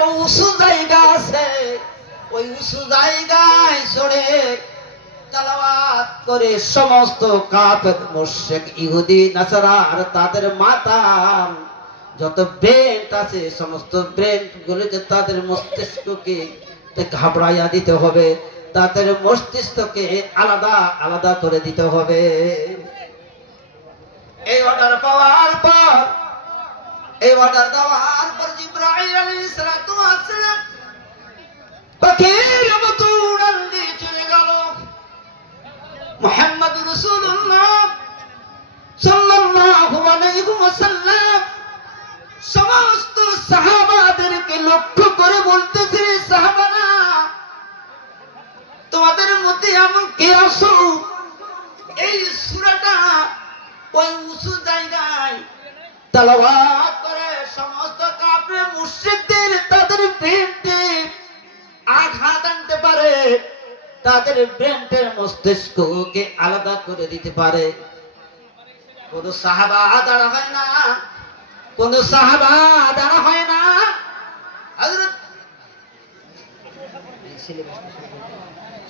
একটা উঁচু জায়গা আছে, ওই উঁচু জায়গায় চড়ে তেলাওয়াত করে সমস্ত কাফের মুশরিক ইহুদি নাসারা আর তাদের মাথা যত ব্রেন আছে সমস্ত ব্রেন গুলোকে তাদের মস্তিষ্ককে ঘাবড়াইয়া দিতে হবে, তাদের মস্তিষ্ককে আলাদা আলাদা করে দিতে হবে। এই অর্ডার পাওয়ার পর, এই অর্ডার দেওয়ার পর জিবরাইল আলাইহিস সালাতু ওয়াস সালাম পাখির মতো উড়াল দিয়ে চলে গেল। মুহাম্মদ রাসূলুল্লাহ সাল্লাল্লাহু আলাইহি ওয়াসাল্লাম সমস্ত সাহাবাদেরকে লক্ষ্য করে বলতেছে, সাহাবারা তোমাদের মধ্যে এমন কে আছো এই সূরাটা ওই উঁচু জায়গায় তেলাওয়াত করে সমস্ত কাফের মুশরিকদের তাদের ব্রেনকে আঘাত আনতে পারে, তাদের ব্রেনের মস্তিষ্ককে আলাদা করে দিতে পারে। কোন সাহাবা দাঁড়া হয় না, কোন সাহাবা দাঁড়া হয় না। হযরত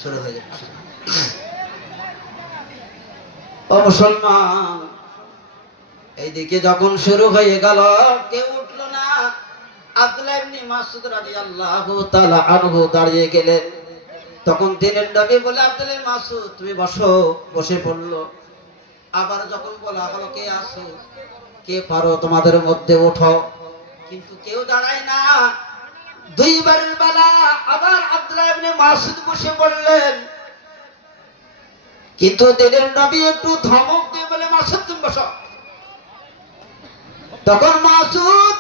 শুরু হয়ে যাচ্ছে। ও মুসলমান, এইদিকে যখন শুরু হয়ে গেল কেউ উঠলো না। আব্দুল্লাহ ইবনে মাসউদ রাদিয়াল্লাহু তাআলা আনহু দাঁড়িয়ে গেলেন। তখন দিনের নবী বলে, আব্দুল্লাহ মাসউদ তুমি বসো, বসে পড়লো। আবার যখন বলা হলো কে আসো, কে পারো তোমাদের মধ্যে ওঠো, কিন্তু কেউ দাঁড়ায় না। দুইবারের বেলা আবার আব্দুল্লাহ ইবনে মাসউদ বসে পড়লেন, কিন্তু দিনের নবী একটু ধমক দিয়ে বলে, মাসউদ তুমি বসো। তখন মাসউদ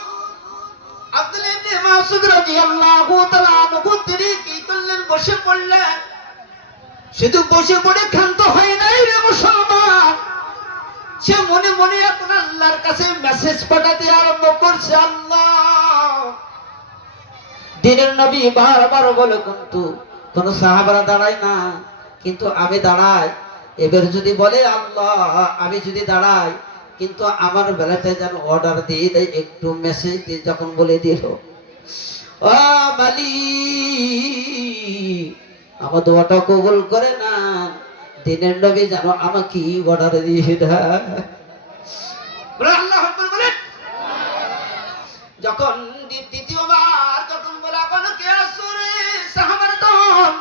আব্দুল্লাহ ইবনে মাসউদ রাদিয়াল্লাহু তাআলা আনহু তিনি কি করলেন, বসে পড়লেন। শুধু বসে পড়ে ক্ষান্ত হয় নাই রে মুসলমান, সে মনে মনে এখন আল্লাহর কাছে মেসেজ পাঠাতে আরম্ভ করছে। আল্লাহ, দিনের নবী বারবার বলে কিন্তু কোন সাহাবারা দাঁড়ায় না, কিন্তু আমি দাঁড়াই। এবার যদি বলে আল্লাহ আমি যদি দাঁড়াই, কিন্তু আমার বেলাটা যেন অর্ডার দিয়ে দেয়, একটু মেসেজ দিয়ে যখন বলে দিল, ও মালিক আমার দোয়াটা কবুল করে না, দিনের নবী যেন আমাকে অর্ডার দিয়ে দেয়। আল্লাহু আকবার বলেন। যখন দ্বিতীয়বার যখন বলা কোন কে আসো রে সাহাবার দল,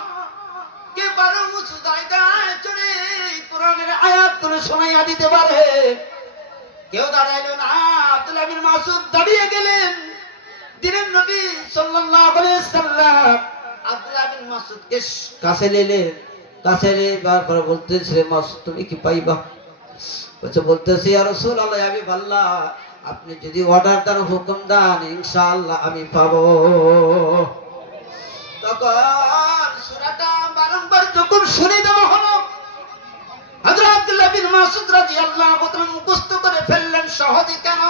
কে পারো উঁচু জায়গায় চড়ে কোরআনের আয়াতগুলো শোনাইয়া দিতে পারে, কেউ দাঁড়াইলো না। আব্দুল্লাহ বিন মাসউদ দাঁড়িয়ে গেলেন। দিনের নবী সাল্লাল্লাহু আলাইহি সাল্লাম আব্দুল্লাহ বিন মাসউদকে কাছে নিলেন, কাছে নিয়ে বারবার বলতেছে, মাসউদ তুমি কি পাইবা? বলতেছে, ইয়া রাসূলুল্লাহ আমি আল্লাহ আপনি যদি অর্ডার দেন, হুকুম দেন, ইনশাআল্লাহ আমি পাবো। তখন সূরাটা বারংবার যখন শুনে দেওয়া হলো, হযরত আব্দুল্লাহ বিন মাসউদ রাদিয়াল্লাহু তাআলা মুখস্থ করে ফেললেন। সহজে কেন?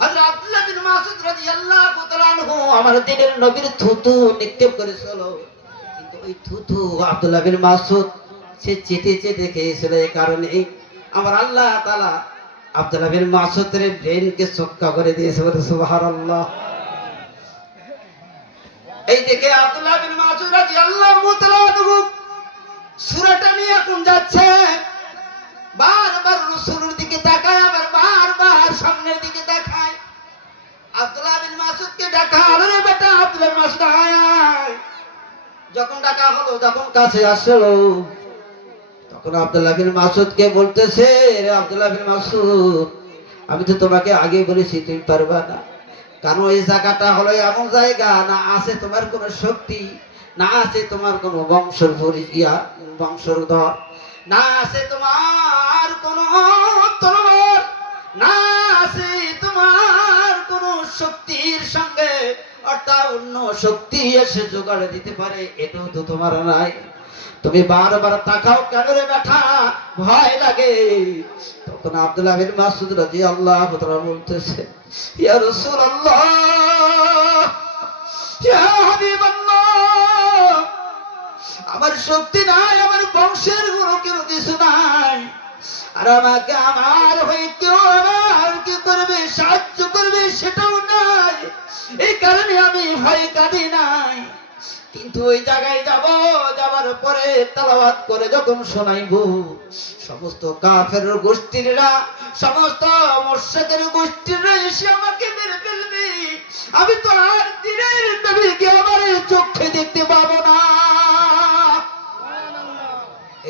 হযরত আব্দুল্লাহ বিন মাসউদ রাদিয়াল্লাহু তাআলা আনহু আমার দিনের নবীর থুতু নিক্ষেপ করেছিল, কিন্তু ওই থুতু আব্দুল্লাহ বিন মাসউদ সে চেটে চেটে খেয়েছিল। এই কারণে আমার আল্লাহ তাআলা আব্দুল্লাহ বিন মাসউদের ব্রেনকে চক্কা করে দিয়েছে। সুবহানাল্লাহ। এই দেখে আব্দুল্লাহ বিন মাসউদ রাদিয়াল্লাহু তাআলা আনহু সূরাটা নিয়ে এখন যাচ্ছে, বারবার রাসূলের দিকে তাকায়, আবার বারবার সামনের দিকে তাকায়। আব্দুল্লাহ বিন মাসউদকে ডাকা হলো, রে বেটা আব্দুল্লাহ বিন মাসউদ আয়। যখন ডাকা হলো, যখন কাছে আসলো, তখন আব্দুল্লাহ বিন মাসউদকে বলতেছে, রে আব্দুল্লাহ বিন মাসউদ আমি তো তোমাকে আগে বলেছি তুমি পারবা না, কারণ এই জায়গাটা হলো এমন জায়গা, না আছে তোমার কোনো শক্তি, না আছে তোমার কোনো বংশের বংশধর, না আছে তোমার কোনো তলোয়ার, না আছে তোমার কোনো শক্তির সঙ্গে অর্থাৎ অন্য শক্তি এসে জোগাড় দিতে পারে, এটাও তো তোমার নাই। তুমি বারবার তাকাও কেন রে বেটা, ভয় লাগে। তখন আব্দুল্লাহ বিন মাসউদ রাদিয়াল্লাহু তাআলা বলতেছে, ইয়া রাসূলুল্লাহ, ইয়া হাবিবাল্লাহ, আমার শক্তি নাই, আমার বংশের কোনো কিছু নাই, আর আমাকে আমার হয়ে কেউ আমার কি করবে, সাহায্য করবে সেটাও নাই। এই কারণে আমি ভয় কাঁদি নাই। কিন্তু ওই জায়গায় যাবার পরে তেলাওয়াত করে যখন শোনাইবো, সমস্ত কাফের গোষ্ঠীরা, সমস্ত মুশরিকের গোষ্ঠীরা এসে আমাকে মেরে ফেলবে। আমি তো আর দিনের নবীকে আমার চোখে দেখতে পাবো না।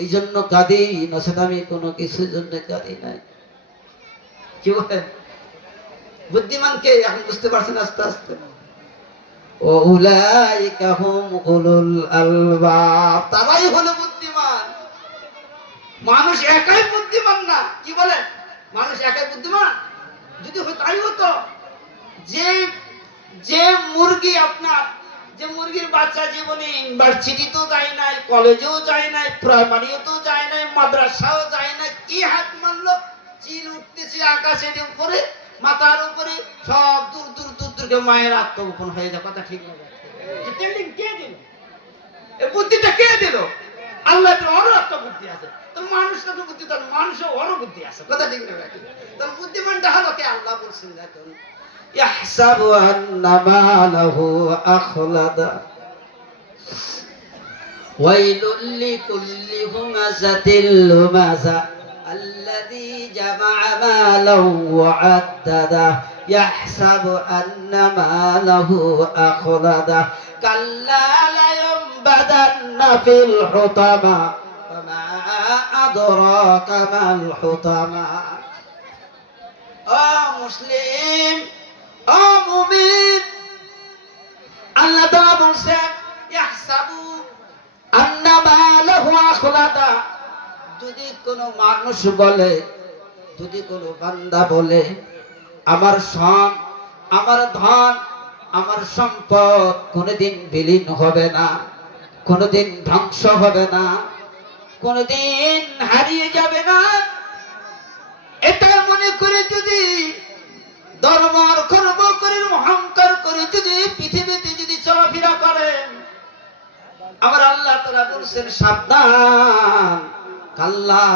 এই জন্য কাঁদি, নচেত আমি কোনো কিছুর জন্য কাঁদি নাই। কি বলেন? বুদ্ধিমানকে এখন বুঝতে পারছেন আস্তে আস্তে। ওউলাইকা হুম উলুল আলবাব, তারাই হলো বুদ্ধিমান। মানুষ একাই বুদ্ধিমান না। কি বলেন? মানুষ একাই বুদ্ধিমান? যদি তাই হতো, যে যে মুরগি আপনার, যে মুরগির বাচ্চা জীবনে ইউনিভার্সিটিতেও যায় নাই, কলেজেও যায় নাই, প্রাইমারিতেও যায় নাই, মাদ্রাসাও যায় নাই, কি হাত মারলো, চিল উঠতেছে আকাশে উপরে, মাথার উপরে, সব দূর দূর দূর দূর মায়ের আত্মগোপন হয়ে যায়। কথা ঠিক না? ট্রেনিং কে দিল? এই বুদ্ধিটা কে দিল? আল্লাহ তো অর একটা বুদ্ধি আছে। তো মানুষটা তো বুদ্ধি, তার মানুষের অর বুদ্ধি আছে। কথা ঠিক না? তার বুদ্ধিমানটা হলো কে? আল্লাহ বলছেন দেখুন, ইয়াহসাবু আন্না মালাহু আখলাদা ওয়াইলুল লিকুল্লি হুমাযাতিল লুমাযা الذي جمع مالا وعدده يحسب أن ماله أخلده كلا لينبذن في الحطمة وما أدراك ما الحطمة মুসলিম, মুমিন, আল্লাহ তাআলা বলেন ইয়াহসাবু আন্না মালাহু আখলাদা। যদি কোনো মানুষ বলে, যদি কোনো বান্দা বলে, আমার সন, আমার ধন, আমার সম্পদ কোনোদিন বিলীন হবে না, কোনোদিন ধ্বংস হবে না, কোনোদিন হারিয়ে যাবে না, এটা মনে করে যদি ধর্মর কর্ম করে অহংকার করে যদি পৃথিবীতে যদি চলাফেরা করেন, আমার আল্লাহ তাআলা বলেছেন সাবধান, কাল্লা,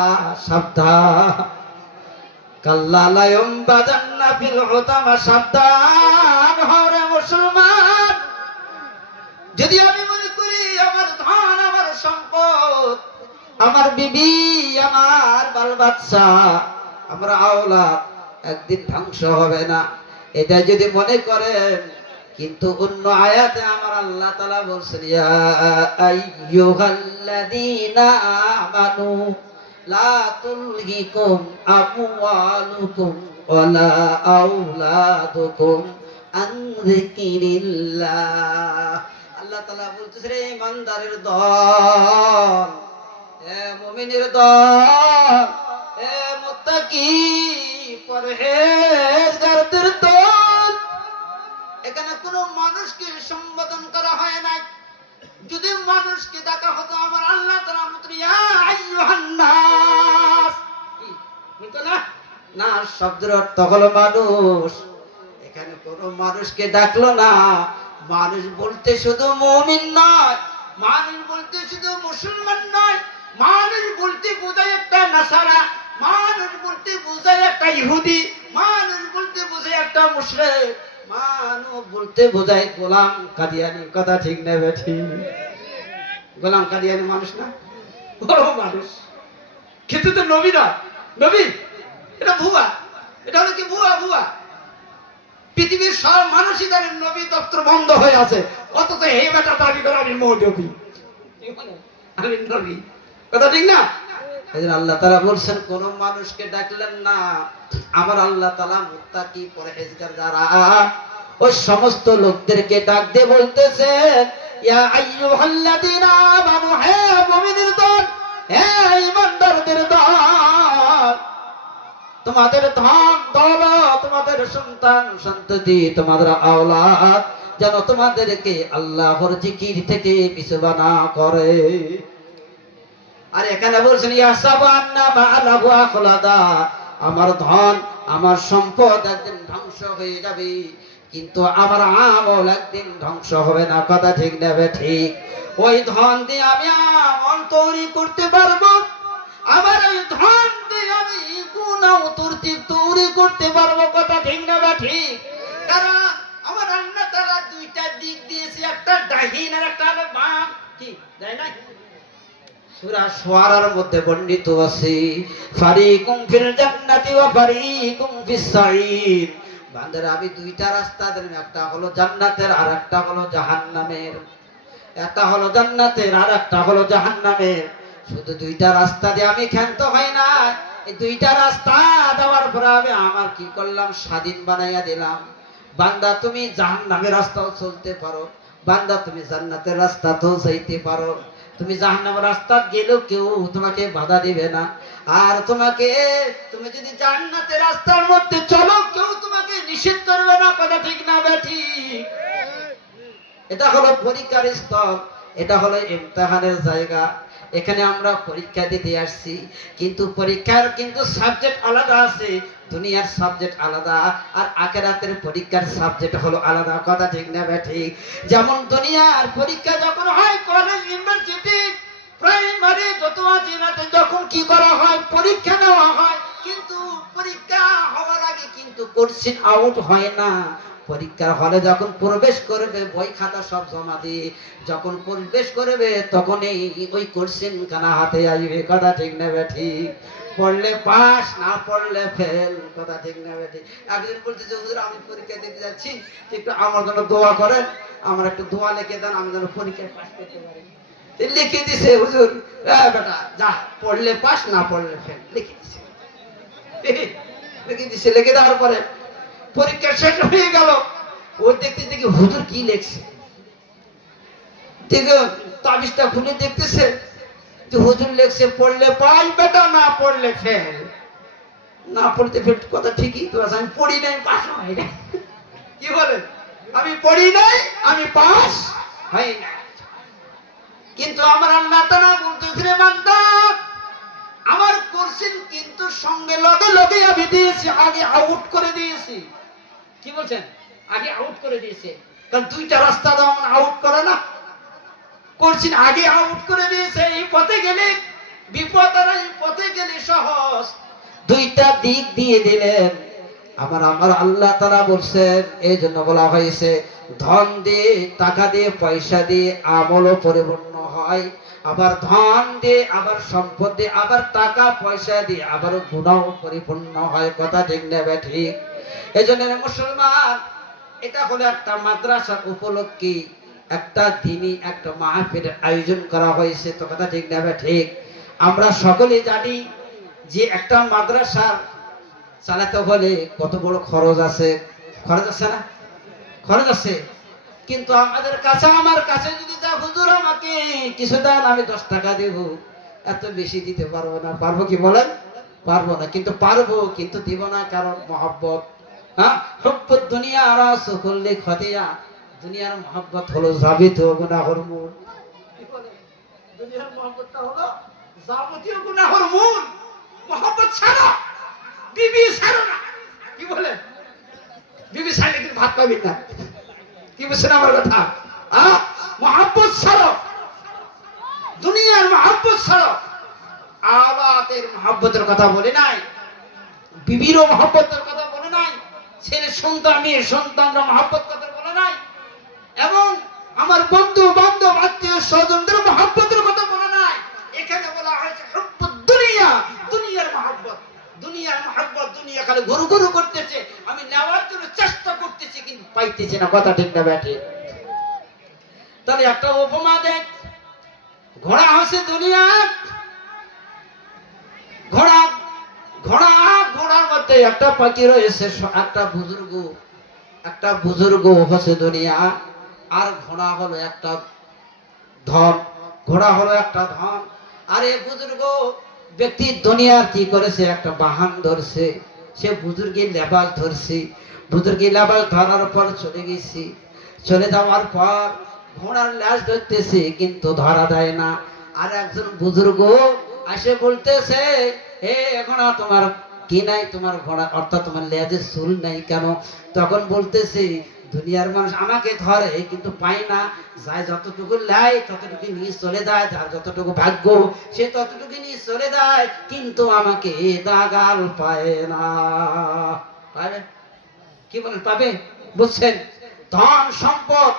সাবধান, কাল্লা লা ইউনবাযান্না ফিল হুতামা, সাবধান হরে মুসলমান। যদি আমি মনে করি আমার ধন, আমার সম্পদ, আমার বিবি, আমার বাল বাচ্চা, আমার আওলাদ একদিন ধ্বংস হবে না, এটা যদি মনে করেন, কিন্তু অন্য আয়াতে আমার আল্লাহ তাআলা বলছেন ইয়া আইয়ুহাল্লাযীনা আমানু লা তুলহিকুম আমওয়ালুকুম ওয়ালা আওলাদুকুম আন যিকিরিল্লাহ। আল্লাহ তাআলা বলতেছেন রে ইমানদারের দল, এ মুমিনের দল, এ মুত্তাকি পরহেজগারদের দল, এখানে কোনো মানুষকে সম্বোধন করা হয় না। যদি মানুষকে ডাকা হতো আমার আল্লাহ তাআলা বলতেন ইয়া আইয়ুহান নাস, বলতো না? নাস শব্দের অর্থ হলো মানুষ। এখানে কোনো মানুষকে ডাকলো না। মানুষ বলতে শুধু মুমিন নয়, মানুষ বলতে শুধু মুসলমান নয়, মানুষ বলতে বোঝায় একটা নাসারা, মানুষ বলতে বোঝায় একটা ইহুদি, মানুষ বলতে বোঝায় একটা মুশরিক, মানুষ বলতে বোঝায় গোলাম কাদিয়ানি। কথা ঠিক না বেঠি? গোলাম কাদিয়ানি মানুষ না? বড় মানুষ, কিন্তু তো নবী না। নবী এটা ভুয়া, এটা হলো কি ভুয়া। ভুয়া পৃথিবীর সব মানুষই জানেন নবী দপ্তর বন্ধ হয়ে আছে, অথচ এই বেটা দাবি করে আমি নবী, আমি নবী। কথা ঠিক না? আল্লাহ তাআলা বলছেন কোন মানুষকে ডাকলেন না। আমার আল্লাহ তাআলা মুত্তাকি পরহেজগার যারা, ওই সমস্ত লোকদেরকে ডাক দিয়ে বলতেছেন ইয়া আইয়ুহাল্লাযীনা আমানু, হে মুমিনের দল, হে ঈমানদারদের দল, তোমাদের ধন দৌলত, তোমাদের সন্তান সন্ততি, তোমাদের আওলাদ যেন তোমাদেরকে আল্লাহর জিকির থেকে পিছুবা না করে। আর এখানে বলছেন ইয়াহসাবু আন্না মা'লাহু আখলাদা, আমার ধন, আমার সম্পদ একদিন ধ্বংস হয়ে যাবে, কিন্তু আমার আমল একদিন ধ্বংস হবে না। কথা ঠিক নেবে ঠিক? ওই ধন দিয়ে আমি আমল তৈরি করতে পারবো, আমার ওই ধন দিয়ে আমি গুনাহ তৈরি করতে পারবো। কথা ঠিক নেবে ঠিক? কারণ আমার আল্লাহ মিন আর একটা হলো বাম, কি তাই না? সূরা শুআরার মধ্যে বর্ণিত আছে ফারিকুম ফিল জান্নাতি ওয়া ফারিকুম ফিস সাঈর। বান্দারা আমি দুইটা রাস্তা দিলাম, একটা হলো জান্নাতের আর একটা হলো জাহান্নামের। একটা হলো জান্নাতের আর একটা হলো জাহান্নামের। শুধু দুইটা রাস্তা দিয়ে আমি ক্ষান্ত হই না, এই দুইটা রাস্তা দেওয়ার পরে আমি আমার কি করলাম, স্বাধীন বানাইয়া দিলাম। বান্দা তুমি জাহান্নামের রাস্তাও চলতে পারো, বান্দা তুমি জান্নাতের রাস্তাতেও যাইতে পারো। তুমি জাহান্নামের রাস্তা গেলেও কেউ তোমাকে বাধা দিবে না, আর তুমি যদি জান্নাতের রাস্তার মধ্যে চলো কেউ তোমাকে নিষেধ করবে না। কথা ঠিক না বেঠিক? এটা হলো পরীক্ষার স্থল, এটা হলো ইমতিহানের জায়গা। এখানে আমরা পরীক্ষা দিতে আসছি, কিন্তু পরীক্ষার কিন্তু সাবজেক্ট আলাদা আছে। দুনিয়ার সাবজেক্ট আলাদা আর আখিরাতের পরীক্ষার সাবজেক্ট হলো আলাদা। কথা ঠিক না বেঠিক? যেমন দুনিয়ার পরীক্ষা যখন হয় কলেজ, ইউনিভার্সিটি, প্রাইমারি যত আছে নাতে যখন কি করা হয়, পরীক্ষা নেওয়া হয়, কিন্তু পরীক্ষা হওয়ার আগে কিন্তু কোশ্চেন আউট হয় না। পরীক্ষার হলে যখন প্রবেশ করবে বই খাতা সব জমা দিয়ে যখন প্রবেশ করবে তখন ওই কোশ্চেন খানা হাতে আসবে। কথা ঠিক না বেঠিক? পড়লে পাস, না পড়লে ফেল। কথা ঠিক না বেঠিক? একদিন বলতেছে হুজুর আমি পরীক্ষা দিতে যাচ্ছি, একটু আমার জন্য দোয়া করেন, আমার একটু দোয়া লিখে দেন, আমি যেন পরীক্ষায় পাস করতে পারি। লিখে দিছে হুজুর, বেটা যা, পড়লে পাস, না পড়লে ফেল। লিখে দিছে, লিখে দেওয়ার পরে পরীক্ষা শেষ হয়ে গেল। ও দেখতে দেখি হুজুর কি লিখছে, দেখে তাবিজটা খুলে দেখতেছে যে হুজুর লিখছে পড়লে পাস বেটা, না পড়লে ফেল। না পড়তে ফেল, কথা ঠিকই তো আছে, আমি পড়ি নাই, পাস হয় না। কি বলেন? আমি পড়ি নাই, আমি পাস হয় না। কিন্তু আমার আল্লাহ তাআলা বলতেছে রে বান্দা, আমার কোশ্চেন কিন্তু সঙ্গে লগে লগে আমি দিয়েছি, আগে আউট করে দিয়েছি। কি বলছেন? আগে আউট করে দিয়েছে। কারণ দুইটা রাস্তা তো আমরা আউট করে না, কোশ্চেন আগে আউট করে দিয়েছে। এই পথে গেলে বিপদ আর এই পথে গেলে সহজ, দুইটা দিক দিয়ে দিলেন। আমার আল্লাহ তাআলা বলছেন, এই জন্য বলা হয়েছে ধন দিয়ে, টাকা দিয়ে, পয়সা দিয়ে আমলও পরিপূর্ণ হয়, আবার ধন দিয়ে, আবার সম্পদ দিয়ে, আবার টাকা পয়সা দিয়ে আবার গুনাহ পরিপূর্ণ হয়। কথা ঠিক না বেঠিক? এই জন্য মুসলমান, এটা হলো একটা মাদ্রাসার উপলক্ষে একটা দিনই একটা মাহফিলের আয়োজন করা হয়েছে। তো কথা ঠিক না বেঠিক? আমরা সকলে জানি যে একটা মাদ্রাসা চালাতে হলে কত বড় খরচ আছে। খরচ আছে না? খরচ আছে। কিন্তু আমাদের কাছে, আমার কাছে যদি যা হুজুর আমাকে কিছু দেন, আমি 10 টাকা দেব, এত বেশি দিতে পারবো না। পারবো কি বলেন? পারবো না। কিন্তু পারবো, কিন্তু দিব না, কারণ মহব্বত। হ্যাঁ, হুব্বুদ দুনিয়া রাসু কুল্লি খতিয়া। দুনিয়ার মহব্বত হলো যাবিতীয় গুনাহের মূল। কি বলেন? দুনিয়ার মহব্বতটা হলো যাবতীয় গুনাহের মূল। মহব্বত ছাড়া বিবি ছাড়ো না। কি বলেন? বিবি ছাড়লে কিন্তু ভাত পাবি না। কি বুঝছেন আমার কথা? মহব্বত ছাড়ো, দুনিয়ার মহব্বত ছাড়ো। আওলাদের মহব্বতের কথা বলে নাই, বিবিরও মহব্বতের কথা বলে নাই, ছেলে সন্তান মেয়ে সন্তানরা মহব্বত কথা বলে নাই, এবং আমার বন্ধু বান্ধব আত্মীয় স্বজনদের মহব্বতের কথা বলে নাই। এখানে বলা হয়েছে হুব্বুদ দুনিয়া, দুনিয়ার মহব্বত। দুনিয়ার মহব্বত, দুনিয়া খালি ঘুরু ঘুরু করতেছে, আমি নেওয়ার জন্য চেষ্টা করতেছি কিন্তু পাইতেছি না। কথা ঠিক না বেঠিক? তাহলে একটা উপমা দেখ, ঘোড়া হচ্ছে দুনিয়া, ঘোড়ার মধ্যে একটা পাখি রয়েছে, একটা বুজুর্গ হচ্ছে দুনিয়া, আর ঘোড়া হলো একটা ধন। ঘোড়া হলো একটা ধন, আর এই বুজুর্গ ব্যক্তি দুনিয়ার কি করেছে, একটা বাহন ধরছে, সে বুজুর্গের লেবাস ধরছে। বুজুর্গের লেবাস ধরার পর চলে গেছি, চলে যাওয়ার পর ঘোড়ার ল্যাজ ধরতেছে কিন্তু ধরা দেয় না। আর একজন বুজুর্গ আসে বলতেছে, হে ঘোড়া তোমার কি নাই, তোমার ঘোড়া অর্থাৎ তোমার লেজে চুল নাই কেন? তখন বলতেছে দুনিয়ার মানুষ আমাকে ধরে কিন্তু পায় না, যায় যতটুকু লাই ততটুকু নিয়ে চলে যায়, যার যতটুকু ভাগ্য সে ততটুকু নিয়ে চলে যায়, কিন্তু আমাকে দাগাল পায় না। পাবে? কি বলেন? পাবে? বুঝছেন? ধন সম্পদ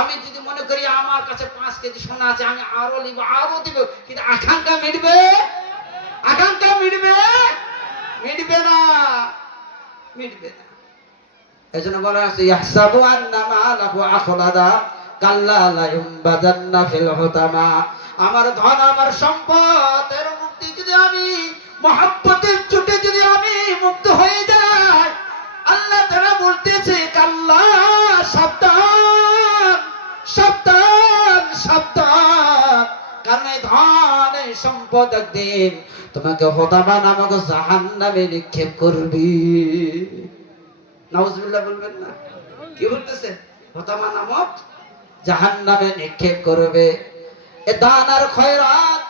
আমি যদি মনে করি আমার কাছে 5 কেজি সোনা আছে, আমি আরো নিব, আরো দিব, কিন্তু আকাঙ্ক্ষা মিটবে? আকাঙ্ক্ষা মিটবে? মিটবে না, মিটবে না। এজন্য বলা আছে ইয়াহসাবু আন্না মালাহু আখলাদা কাল্লা লা ইউমবাদান্না ফিল হুতামা। আমার ধন, আমার সম্পদ এর মুক্তি যদি আমি মহব্বতের চোটে যদি আমি মুক্ত হয়ে যাই, আল্লাহ তাআলা বলতেছে কাল্লা, সাবধান সাবধান সাবধান, কারণ এই ধন এই সম্পদ একদিন তোমাকে হুতামা নামক জাহান্নামে নিক্ষেপ করবে। নাউজুবিল্লাহ বলবেন না? কি বলতেছে? হুতামা নামক জাহান্নামে নিক্ষেপ করবে। এ দান আর খয়রাত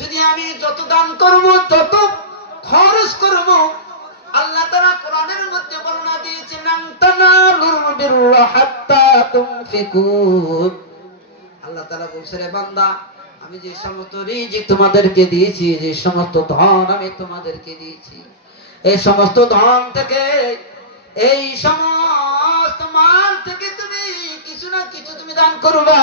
যদি আমি যত দান করব, যত খরচ করব, আল্লাহ তাআলা কোরআনের মধ্যে বর্ণনা দিয়েছেন লান তানালুল বিররা হাত্তা তুনফিকু। আল্লাহ তাআলা বলছে, রে বান্দা, আমি যে সমস্ত রিজিক তোমাদেরকে দিয়েছি, যে সমস্ত ধন আমি তোমাদেরকে দিয়েছি, এই সমস্ত ধন থেকে, এই সমস্ত মাল থেকে তুমি কিছু না কিছু তুমি দান করবা।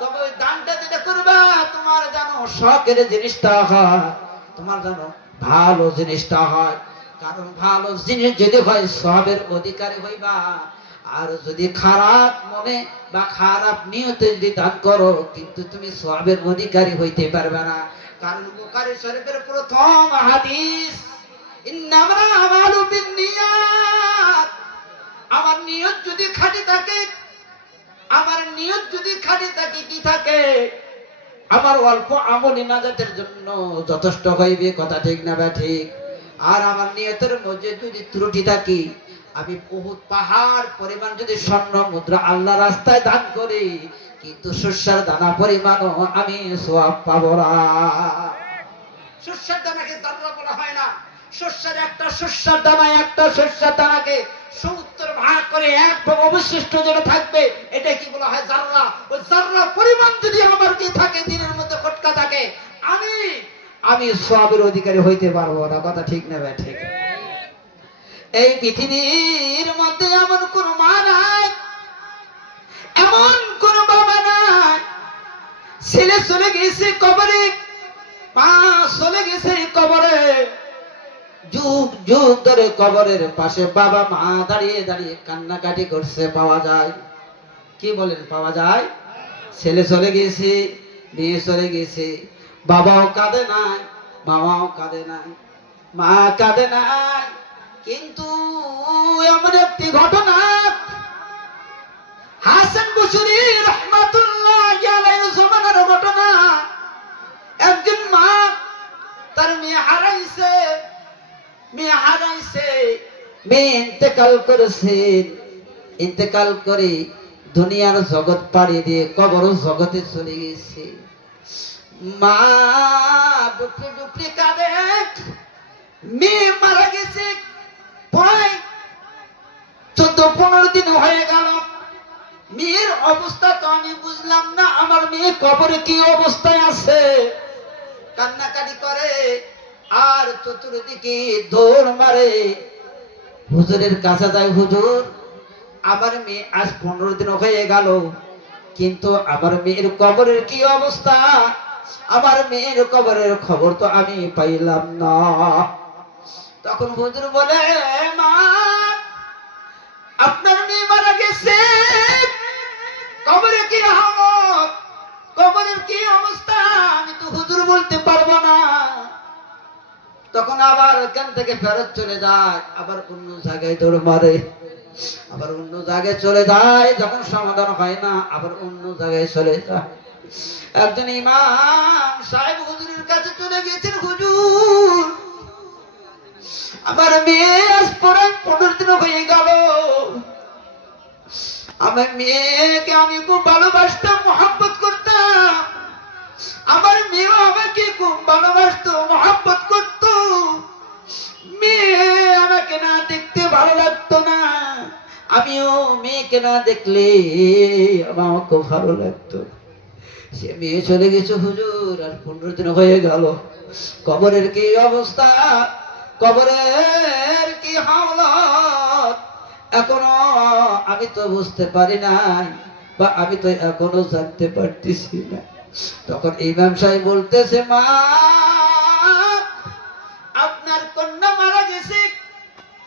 তবে ওই দানটা যেটা করবা, তোমার জানো শখের জিনিসটা হয়, তোমার জানো ভালো জিনিসটা হয়। কারণ ভালো জিনিস যদি হয় সবের অধিকারী হইবা। আর যদি খারাপ মনে বা খারাপ নিয়তে যদি দান করো, কিন্তু তুমি সবের অধিকারী হইতে পারবে না। কারণ বুখারী শরীফের প্রথম হাদিস, ইন্নামাল আমালু বিন্নিয়াত। আমার নিয়ত যদি খাঁটি থাকে, আমার নিয়ত যদি খাঁটি থাকে, কি থাকে? আমার অল্প আমলি নাজাতের জন্য যথেষ্ট হইবে। কথা ঠিক না বা ঠিক? আর আমার নিয়তের মধ্যে যদি ত্রুটি থাকে, আমি বহুত পাহাড় পরিমাণ যদি স্বর্ণ মুদ্রা আল্লাহ রাস্তায় দান করি, কিন্তু শস্যের দানা পরিমাণও আমি সওয়াব পাবো না। শস্যের দানাকে জাররা বলা হয় না। শস্যের একটা শস্যের দানা, একটা শস্যের দানাকে 70 ভাগ করে 1 ভাগ অবশিষ্ট যেটা থাকবে, এটা কি বলা হয়? জাররা। ওই জাররা পরিমাণ যদি আমার কি থাকে, দিনের মধ্যে খটকা থাকে, আমি সওয়াবের অধিকারী হইতে পারবো না। কথা ঠিক না ভাই? ঠিক। এই পৃথিবীর মধ্যে এমন কোন মা নাই, এমন কোন বাবা নাই, ছেলে চলে গেছে কবরে, মা চলে গেছে কবরে, যুগ যুগ ধরে কবরের পাশে বাবা মা দাঁড়িয়ে দাঁড়িয়ে কান্নাকাটি করছে, পাওয়া যায়? কি বলেন? পাওয়া যায়? ছেলে চলে গেছে, মেয়ে চলে গেছে, বাবাও কাঁদে নাই, মামাও কাঁদে নাই, মা কাঁদে নাই। কিন্তু এমন একটি ঘটনা, হাসান বসরি রাহমাতুল্লাহি আলাইহি জমানার ঘটনা। একজন মা তার মেয়ে হারাইছে, মেয়ে ইন্তেকাল করেছেন। ইন্তেকাল করে দুনিয়ার জগৎ পাড়ি দিয়ে কবর জগতে চলে গেছে। মা ডুকরে ডুকরে কাঁদে, মেয়ে মারা গেছে। প্রায় 14-15 দিন হয়ে গেল। মেয়ের অবস্থা তো আমি বুঝলাম না, আমার মেয়ে কবরে কি অবস্থায় আছে। কান্নাকাটি করে আর চতুর্দিকে দৌড় মারে, হুজুরের কাছে যায়, হুজুর আমার মেয়ে আজ 15 দিন হয়ে গেল, কিন্তু আমার মেয়ের কবরের কি অবস্থা, আমার মেয়ের কবরের খবর তো আমি পাইলাম না। তখন হুজুর বলে, মা আপনার মেয়ে মারা গেছে, কবরে কি হালত, কবরের কি অবস্থা আমি তো হুজুর বলতে পারবো না। তখন আবার এখান থেকে ফেরত চলে যায়, আবার অন্য জায়গায় দৌড় মারে, আবার অন্য জায়গায় চলে যায়। যখন সমাধান হয় না, আবার অন্য জায়গায় চলে যায়। একজন ইমাম সাহেব হুজুরের কাছে চলে গিয়েছেন, হুজুর আমার মেয়ে আজ প্রায় 15 দিন হয়ে গেল, আমার মেয়েকে আমি খুব ভালোবাসতাম, মহব্বত করতাম, আমার মেয়েও আমাকে খুব ভালোবাসতো, মহব্বত করত। মেয়ে আমাকে না দেখতে ভালো লাগতো না, আমিও মেয়েকে না দেখলে আমার খুব ভালো লাগতো। সে মেয়ে চলে গেছে হুজুর, আর 15 দিন হয়ে গেল। কবরের কি অবস্থা, কবরের কি হালত, এখনো আমি তো বুঝতে পারি নাই, বা আমি তো এখনো জানতে পারতেছি না। তখন ইমাম সাহেব বলতেছে, মা আপনার কন্যা মারা গেছে,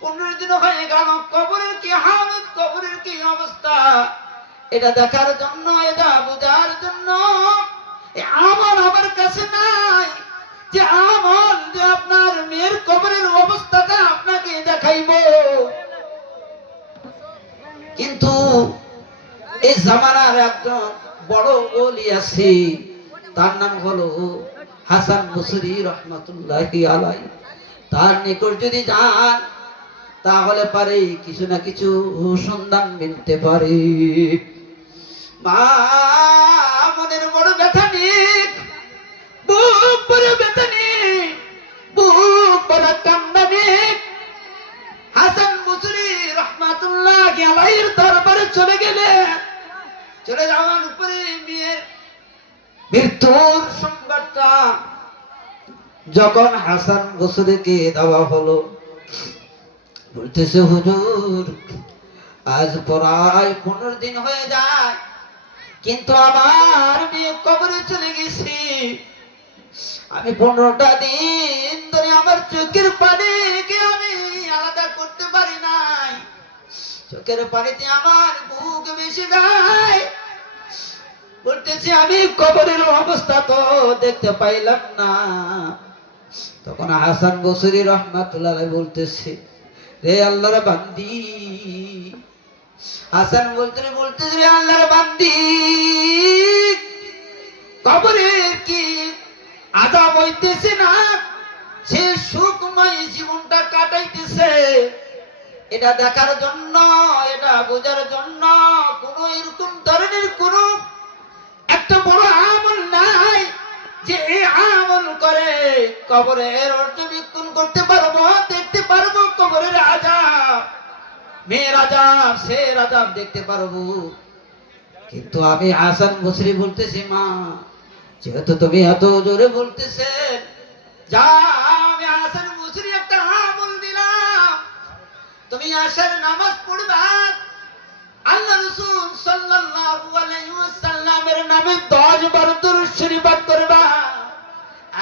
15 দিন হয়ে গেল, কবরের কি হালত, কবরের কি অবস্থা, এটা দেখার জন্য, এটা বোঝার জন্য আমল আমার কাছে নাই, যে আমল যে আপনার মেয়ের কবরের অবস্থাটা আপনাকে দেখাইবো। কিন্তু এই জামানার একজন বড় ওলি আছে, তার নাম হলো হাসান বসরি রহমাতুল্লাহি আলাইহি। তার নিকট যদি যান তাহলে পারে কিছু না কিছু সন্ধান মিলতে পারে। মা মনের বড় ব্যথা নিক, বুক ভরে ব্যথা নিক, বুক ভরা কান্না নিক। হাসান বসরি রহমাতুল্লাহি আলাইহির দরবারে চলে গেলে, চলে যাওয়ার উপরে মেয়ের মৃত্যুর সংবাদটা যখন হাসান বসরিকে দেওয়া হলো, বলতেছে, হুজুর আজ প্রায় 15 দিন হয়ে যায়, কিন্তু আমার মেয়ে কবরে চলে গেছি। আমি 15টা দিন ধরে আমার চোখের পানিকে আমি আলাদা করতে পারি নাই, চোখের পানিতে আমার বুক ভেসে যায়। বলতেছি আমি কবরের অবস্থা তো দেখতে পাইলাম না। তখন হাসান বসরি রহমাতুল্লাহ বলতেছে, রে আল্লাহর বান্দি, হাসান বলতেছে, রে আল্লাহর বান্দি, কবরের কি আযাব হইতেছে না, সে সুখময় জীবনটা কাটাইতেছে, এটা দেখার জন্য, এটা বোঝার জন্য কোন এরকম ধরনের কোন একটা বড় আমল নাই যে এই আমল করে কবরের পর্যবেক্ষণ করতে পারবো, দেখতে পারবো কবরের আযাব, মেয়ের আযাব, সের আযাব দেখতে পারবো। কিন্তু আমি হাসান বসরি বলতেছি, মা যেহেতু তুমি এত জোরে বলতেছেন, যা আমি হাসান বসরি একটা আমল দিলাম, তুমি আশার নামাজ পড়বা, আল্লাহ রাসূল সাল্লাল্লাহু আলাইহি ওয়াসাল্লামের নামে 10 বার দরুদ শরীফ পাঠ করবা,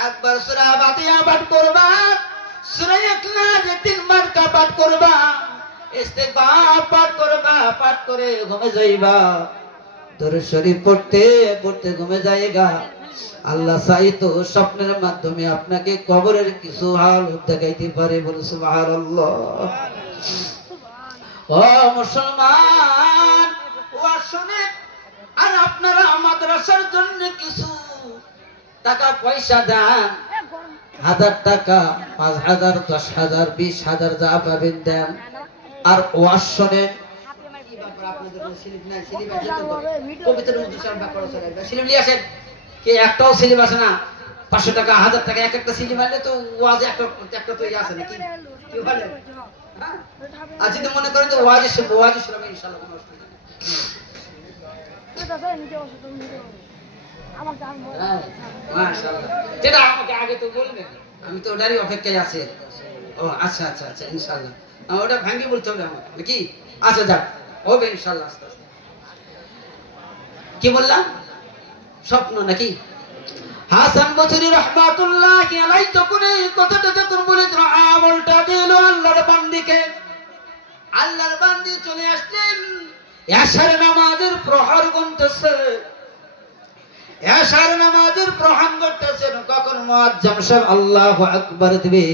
একবার সূরা ফাতিহা পাঠ করবা, সূরা ইখলাস 3 বার পাঠ করবা, ইস্তিগফার পাঠ করবা, পাঠ করে ঘুমে যাইবা। দরুদ শরীফ পড়তে পড়তে ঘুমে যাইগা। আল্লাহ চাইতো স্বপ্নের মাধ্যমে আপনাকে কবরের কিছু হাল দেখাইতে পারে। বলে সুবহানাল্লাহ। ও মুসলমান, ও শুনে, আর আপনারা মাদ্রাসার জন্য কিছু টাকা পয়সা দেন, 1000 টাকা, 5000, 10,000, 20,000 যা পাবেন দেন। আর ওয়াজ শোনেন, কি ব্যাপার আপনাদের স্লিপ নাই, স্লিপ আছে তো কবিতার মধ্যে সব ব্যাপার আছে, স্লিপ নিয়ে আসেন। কে একটাও স্লিপ আছে না? 500 টাকা, 1000 টাকা এক একটা স্লিপ আনলে তো ওয়াজে একটা তো আছে নাকি? কি বলেন? আর যদি মনে করেন যে ওয়াজে শুনবেন, ইনশাআল্লাহ কোনো অসুবিধা নেই। মাশাআল্লাহ, যেটা আমাকে আগে তো বলবেন, আমি তো ওটারই অপেক্ষায় আছি। ও আচ্ছা আচ্ছা আচ্ছা, ইনশাআল্লাহ ওটা ভাঙি বলতে হবে আমাকে নাকি? আচ্ছা যাক, হবে ইনশাআল্লাহ আস্তে আস্তে। কি বললাম? স্বপ্ন নাকি? হাসান বসরি রাহমাতুল্লাহি আলাইহি যখন এই কথাটা যখন বলেছিল, আমলটা দিল আল্লাহর বান্দিকে। আল্লাহর বান্দি চলে আসলেন, এশার নামাজের প্রহর গুনতেছে, এশার নামাজের প্রহর করতেছেন। কখন মুয়াজ্জিন সাহেব আল্লাহু আকবার দিবে,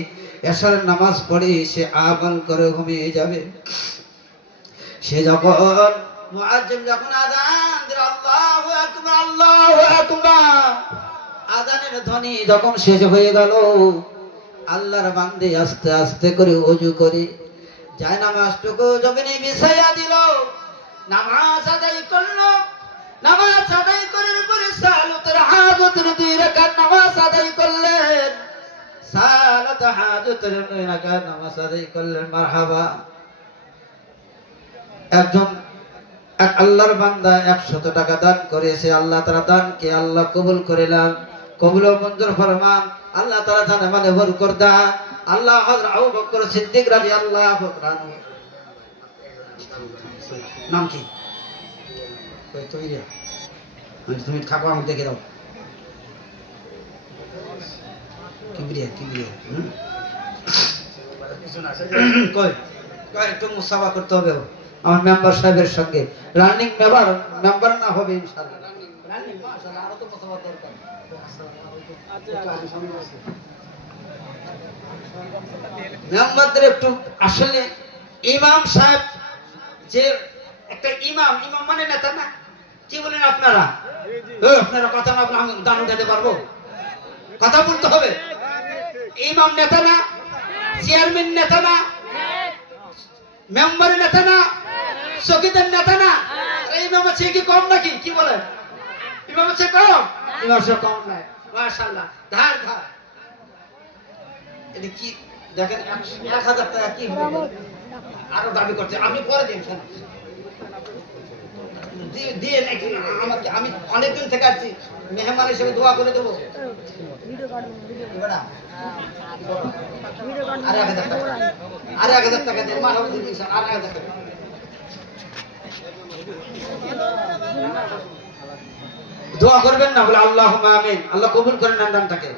এশার নামাজ পড়ে সে আমল করে ঘুমিয়ে যাবে। সে যখন মুয়াজ্জিন যখন আযান দিল, আল্লাহু আকবার, আল্লাহু আকবার, আযানের ধ্বনি যখন শেষ হয়ে গেল, আল্লাহর বান্দী আস্তে আস্তে করে ওযু করে যায় নামাজটুকু যখনই বিছাইয়া দিল, নামাজ আদায় করলো। নামাজ আদায় করার পরে সালাতুল হাজাতের 2 রাকাত নামাজ আদায় করলেন, সালাতুল হাজাতের 2 রাকাত নামাজ আদায় করলেন। মারহাবা। একজন এক আল্লাহর বান্দা 100 টাকা দান করেছে, আল্লাহ তাআলা দানকে আল্লাহ কবুল করিলেন, কবুল ও মঞ্জুর ফরমান। আল্লাহ তাআলা জানে মানে বরকত দান। আল্লাহ হযরত আবু বকর সিদ্দিক রাদিয়াল্লাহু তাআলা নাম কি? তৈরি তুমি থাকো, আমাকে দেখে দাও। কিবরিয়া কিবরিয়া কই কই একটু মুসাফা করতে হবে আমার মেম্বার সাহেবের সঙ্গে। রানিং মেম্বার না হবে ইনশাআল্লাহ। রানিং মাশাআল্লাহ, আরো তো মুসাফা দরকার। মেম্বারদের একটু আসলে ইমাম সাহেব যে একটা ইমাম, ইমাম মানে নেতা না, কি বলেন আপনারা? আপনারা কথা না বলে আমি গান উঠাতে পারবো? কথা বলতে হবে। ইমাম নেতা না, চেয়ারম্যান নেতা না, মেম্বারের নেতা না, চকিদার নেতা না। ইমাম আছে কি কম নাকি? কি বলেন? ইমাম আছে কম? ইমাম আছে কম নাই। মাশাআল্লাহ, ধার ধার। এটা কি দেখেন, 1000 টাকা কি হবে? আরো দাবি করছে, আমি পরে দিন দিয়ে নাকি আমাকে, আমি অনেকদিন থেকে আসছি, মেহমান হিসেবে দোয়া করে দেবো। আরে 1000 টাকা, আরে 1000 টাকা দেন, মা হবে দিন, আরে 1000 টাকা। দোয়া করবেন না? বলে আল্লাহুম্মা আমিন। আল্লাহ কবুল করেন নামটাকে।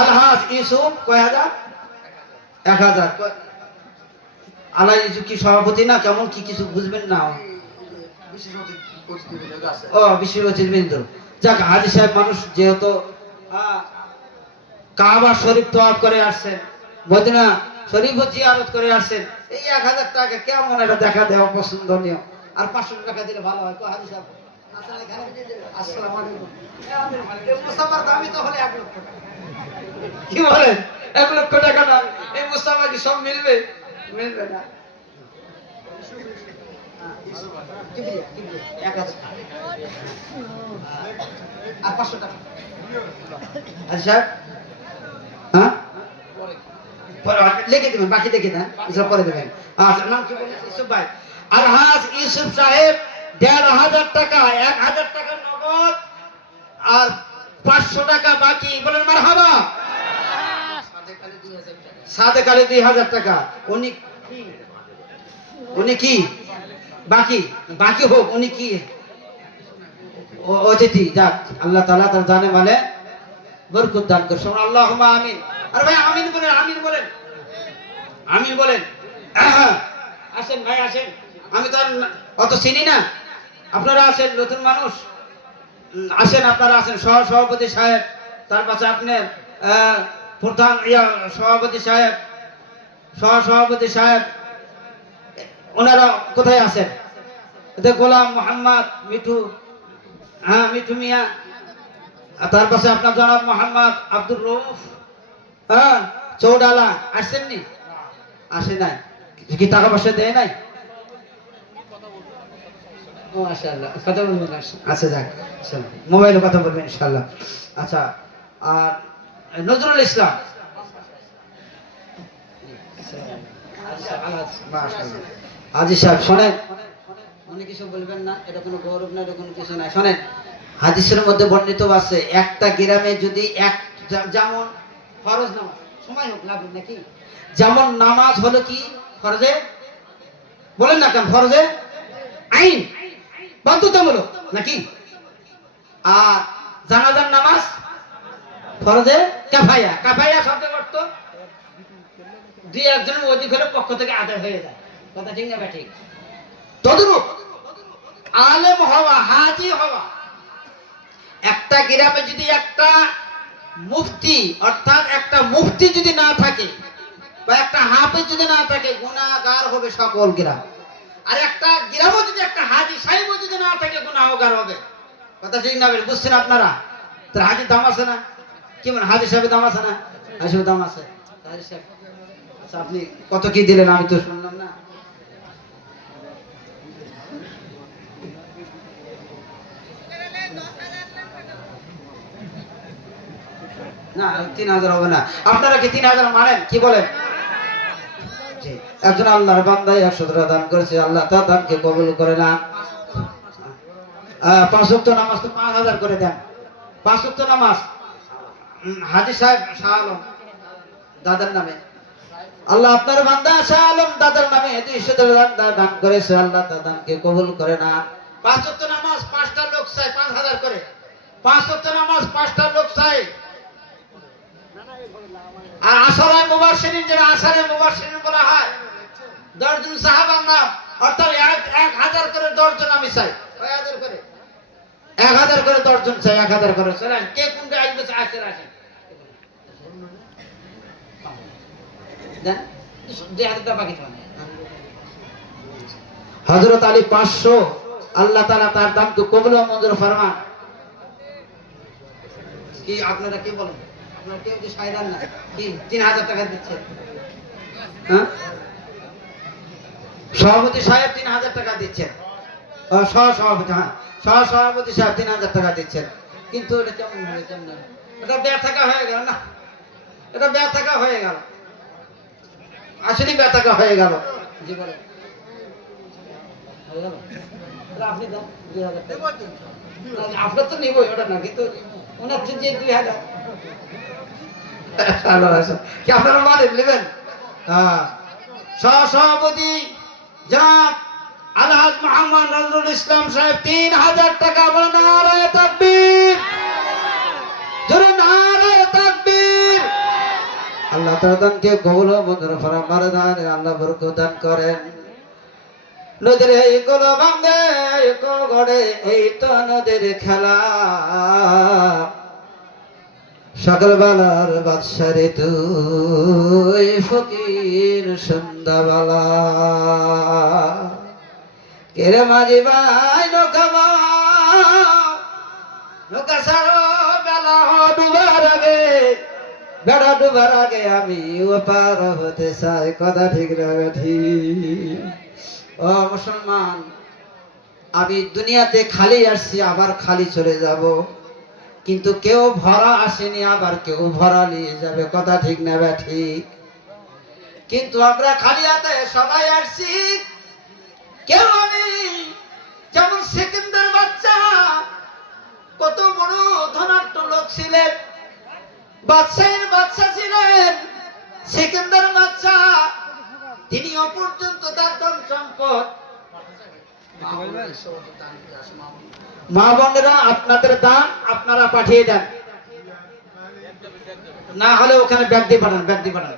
আলহাজ ইউসুফ কয় হাজার? 1000। আল্লাহ ইউসুফ কি সভাপতি না কেমন কি কিছু বুঝবেন না? ও বিশেষ অতিথিবৃন্দ। যাক, হাজী সাহেব মানুষ যেহেতু কাবা শরীফ তওয়াফ করে আসছেন, মদিনা শরীফও জিয়ারত করে আসছেন, এই 1000 টাকা কেমন এটা দেখা দেওয়া পছন্দনীয়। আর 500 টাকা দিলে ভালো হয়। হাজী সাহেব আসলে এখানে আসসালামু আলাইকুম। এই মুসাফার দামি তো হলে 1 লক্ষ টাকা। কি বলেন? 1 লক্ষ টাকা না, এই মুসাফা কি সব মিলবে? মিলবে না। আর 500 টাকা। আচ্ছা, হ্যাঁ লিখে দেবেন, বাকি দেখে দেন, পরে দেবেন। আচ্ছা, নাম কি বলেন? ইউসুফ ভাই। আলহাজ ইউসুফ সাহেব 1500 টাকা, 1000 টাকা নগদ আর 500 টাকা বাকি। বলেন মারহাবা। সাদেক আলী 2000 টাকা। উনি কি বাকি? বাকি হোক, উনি কি অতিথি। যাক, আল্লাহ তাআলা তার জানে মানে বরকত দান করুন। আল্লাহুম্মা আমিন। আর ভাই আমিন বলেন, আমিন বলেন, আমিন বলেন। আসেন ভাই আসেন, আমি তো অত চিনি না, আপনারা আছেন নতুন মানুষ, আসেন আপনারা আসেন। সভাপতি সাহেব, তার পাশে আপনার প্রধান সভাপতি সাহেব, সভাপতি সাহেব, ওনারা কোথায় আছেন? গোলাম মোহাম্মদ মিঠু, হ্যাঁ মিঠু মিয়া। তার পাশে আপনার জনাব মোহাম্মদ আব্দুর রউফ, হ্যাঁ চৌডালা। আসছেননি? আসে নাই? কি টাকা পয়সা দেয় নাই? ও মাশাআল্লাহ, কথা বলবেন। আচ্ছা যাক, মোবাইলে কথা বলবেন ইনশাআল্লাহ। আচ্ছা, আর নজরুল ইসলাম। হাজী সাহেব শোনেন, উনি কিছু বলবেন না, এটা কোনো গৌরব না, এটা কোনো কিছু নাই। শোনেন, হাদিসের মধ্যে বর্ণিত আছে, একটা গ্রামে যদি যেমন ফরজ নামাজ, সময় হোক লাভ নাকি, যেমন নামাজ হলো কি ফরজে, বলেন না কেন, ফরজে আইন বাধ্যতামূলক নাকি, আর জানাজার নামাজ ফরজে কাফায়া। কাফায়া শব্দের অর্থ দুই একজনের অধিক হলে পক্ষ থেকে আদায় হয়ে যায়। কথা ঠিক না ঠিক? তদরূপ আলেম হওয়া, হাজি হওয়া। একটা গ্রামে যদি একটা মুফতি, অর্থাৎ একটা মুফতি যদি না থাকে, বা একটা হাফেজ যদি না থাকে, গুনাহগার হবে সকল গ্রাম। আর একটা গ্রামে যদি একটা হাজি সাহেব যদি না থাকে, গুনাহগার হবে। কথা ঠিক না? বুঝছেন আপনারা? তার হাজির দাম আছে না? কি মানে, হাজি সাহেবের দাম আছে না? হাজি সাহেবের দাম আছে। হাজি সাহেব, আচ্ছা আপনি কত কি দিলেন আমি তো শুনলাম না। না 3000 হবে না। আপনারা কি 3000 মানেন? কি বলেন? একজন আল্লাহর বান্দা 100 টাকা দান করেছে, আল্লাহ তার দানকে কবুল করে না। 5 ওয়াক্ত নামাজ তো 5000 করে দেন। 5 ওয়াক্ত নামাজ হাজী সাহেব শাহ আলম দাদার নামে। আল্লাহ আপনার বান্দা শাহ আলম দাদার নামে 200 দান করেছে, আল্লাহ তার দানকে কবুল করে না। 5 ওয়াক্ত নামাজ 5টা লোক চাই 5000 করে, 5 ওয়াক্ত নামাজ 5টা লোক চাই। আর আসরে মুবাশশিরিন, যারা আসরে মুবাশশিরিন বলা হয় 10 জন সাহাবার নাম, অর্থাৎ 1000 করে 10 জন আমি চাই, 1000 করে 1000 করে 10 জন চাই, 1000 করে। চলেন কে কোনটা আসবে আসেন আসেন দেন, 2000 টাকা বাকি থাকবে। হযরত আলী 500, আল্লাহ তাআলা তার দানকে কবুল ও মঞ্জুর ফরমান। কি আপনারা কি বলেন? আপনারা কেউ কি শায়রান না কি 3000 টাকা দিচ্ছে? হ্যাঁ, সভাপতি সাহেব 3000 টাকা দিচ্ছেন, সভাপতি, হ্যাঁ সভাপতি সাহেব 3000 টাকা দিচ্ছেন। কিন্তু এটা কেমন হবে? কেমন এটা ব্যর্থকা হয়ে গেল না, এটা ব্যর্থকা হয়ে গেল, আসলে ব্যর্থকা হয়ে গেল। জি বলেন হয়ে গেল? আপনি দেন 2000 টাকা, আপনার তো নিবই ওটা না, কিন্তু ওনার যে 2000 কি আপনারা মানেন নেবেন? হ্যাঁ, সভাপতি জনাব আলহাজ মোহাম্মদ নজরুল ইসলাম সাহেব 3000 টাকা। বলেন নারায়ে তাকবীর, জোরে নারায়ে তাকবীর। আল্লাহ তাআলা দানকে কবুল ও মঞ্জুর ফরমান, আল্লাহ বরকত দান করেন। নদীর এই কোল ভাঙে কোল গড়ে, এই তো নদীর খেলা, সকল বালার বাদশারে তুই ফকির সন্ধ্যাবেলা। কেরে মাঝি ভাই নৌকা নৌকা সারো, বেলা ডুবার আগে, বেড়া ডুবার আগে আমি ওপার হতে চাই। কথা ঠিক না ঠিক? ও মুসলমান, আমি দুনিয়াতে খালি আসছি, আবার খালি চলে যাব, কিন্তু কেউ ভরা আসেনি, আবার কেউ ভরা নিয়ে যাবে। কথা ঠিক না ঠিক? কিন্তু আমরা খালি হাতে সবাই আসছি। কেউ আমি যেমন সেকেন্ডের বাচ্চা, কত বড় ধনাঢ্য লোক ছিলেন, বাদশাহের বাচ্চা ছিলেন, সেকেন্ডের বাচ্চা, তিনি অপর্যন্ত তার ধন সম্পদ। মা বোনেরা, আপনাদের দান আপনারা পাঠিয়ে দেন, না হলে ওখানে ব্যাগ দিয়ে পাঠান, ব্যাগ দিয়ে পাঠান।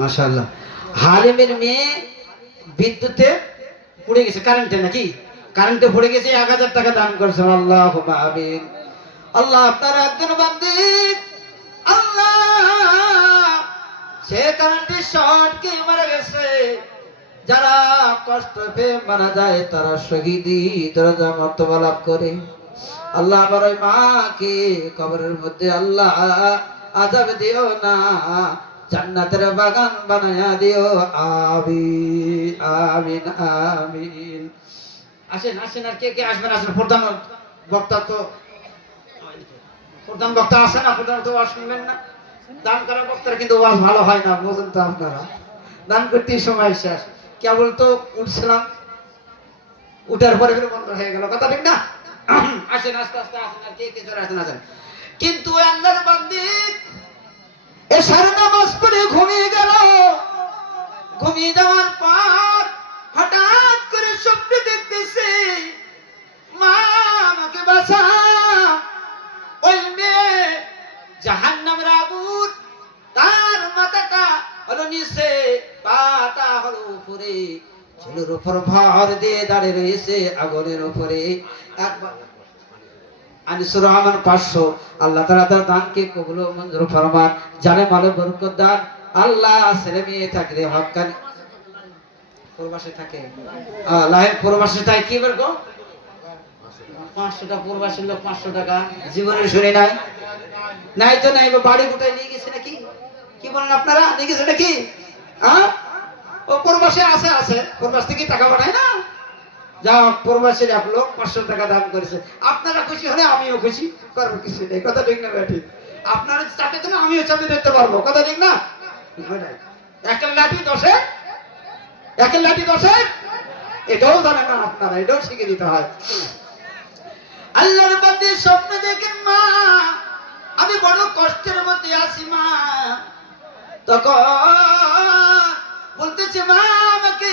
মাশাআল্লাহ, হালিমের মেয়ে বিদ্যুতে পুড়ে গেছে, কারেন্টে নাকি, কারেন্টে পড়ে গেছে, 1000 টাকা দান করেছেন। আল্লাহুম্মা আমিন। আল্লাহ আপনার একজন বান্দি, আল্লাহ সে কারেন্টের শর্ট কে মারা গেছে, যারা কষ্ট পেয়ে মারা যায় তারা শহীদি দরজা মর্তবা লাভ করে। আল্লাহ আমার ওই মাকে কবরের মধ্যে আল্লাহ আযাব দিও না, জান্নাতের বাগান বানায়া দিও। আমিন আমিন আমিন। আসেন আসেন, আর কে কে আসবেন আসেন। প্রধান বক্তা তো, প্রধান বক্তা আসে না, প্রধান তো ওয়াজ শুনবেন না। দান করা বক্তার কিন্তু ওয়াজ ভালো হয় না, বুঝেন তো আপনারা। দান করতেই সময় শেষ, কেবল তো উঠছিলাম, উঠার পরে বন্ধ হয়ে গেল। কথা ঠিক না? আসেন আস্তে আস্তে আসেন, আর কে কে চলে আসেন আসেন। কিন্তু আল্লাহর বান্দি এশার নামাজ পড়ে ঘুমিয়ে গেল। ঘুমিয়ে যাওয়ার পর হঠাৎ করে স্বপ্ন দেখতেছে, মা আমাকে বাঁচা। ওই মেয়ে জাহান্নামের আগুন, তার মাথাটা হলো নিচে, পাটা হলো উপরে, ঝুলের উপর ভর দিয়ে দাঁড়িয়ে রয়েছে আগুনের উপরে। একবার আনিসুর রহমান 500, আল্লাহ তাআলা তার দানকে কবুল ও মঞ্জুর ফরমান। জানে মালে বরকত দান। আল্লাহ ছেলে মেয়ে থাকলে হক্কানি প্রবাসে থাকে, লাহের প্রবাসে থাকে, কি বলবো 500 টাকা প্রবাসীর লোক 500 টাকা জীবনে শুনে নাই, নাই তো নাই, বাড়ি গোটাই নিয়ে গেছে নাকি? কি বলেন আপনারা, নিয়ে গেছে নাকি? হ্যাঁ, ও প্রবাসে আছে, আছে প্রবাস থেকে টাকা পাঠায় না। যা প্রবাসীর এক লোক 500 টাকা দান করেছে। আপনারা খুশি হলে আমিও খুশি, করবো কিছু নেই। কথা ঠিক না ঠিক? আপনারা চাপে দিলে আমিও চাপে দিতে পারবো। কথা ঠিক না? একটা লাঠি 10-এ, একটা লাঠি 10-এ, এটাও জানেন না আপনারা, এটাও শিখে দিতে হয়। আল্লাহর বান্দী স্বপ্ন দেখেন, মা আমি বড় কষ্টের মধ্যে আছি মা। তখন বলতেছে মা আমাকে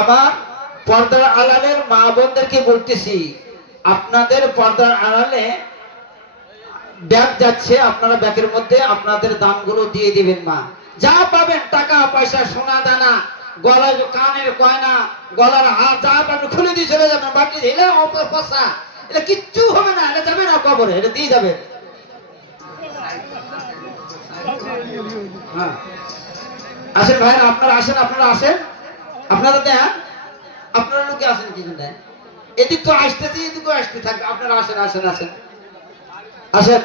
আমার পর্দার আড়ালের মা বোনদেরকে বলতেছি, আপনাদের পর্দার আড়ালে ব্যাগ যাচ্ছে, আপনারা ব্যাগের মধ্যে আপনাদের দামগুলো দিয়ে দিবেন মা। যা পাবেন টাকা পয়সা সোনা দানা গলায় কানের গয়না গলার হার যা পাবেন খুলে দিয়ে চলে যাবেন বাড়ি। এলে পয়সা এটা কিচ্ছু হবে না, এটা যাবে না কবরে, এটা দিয়ে যাবে। হ্যাঁ আসেন ভাইরা, আপনারা আসেন, আপনারা আসেন, আপনারা দেন, আপনারা লোকে আসেন কি জন্য? এদিক তো আসতেছি, এদিকেও আসতে থাকবে, আপনারা আসেন আসেন আসেন আসেন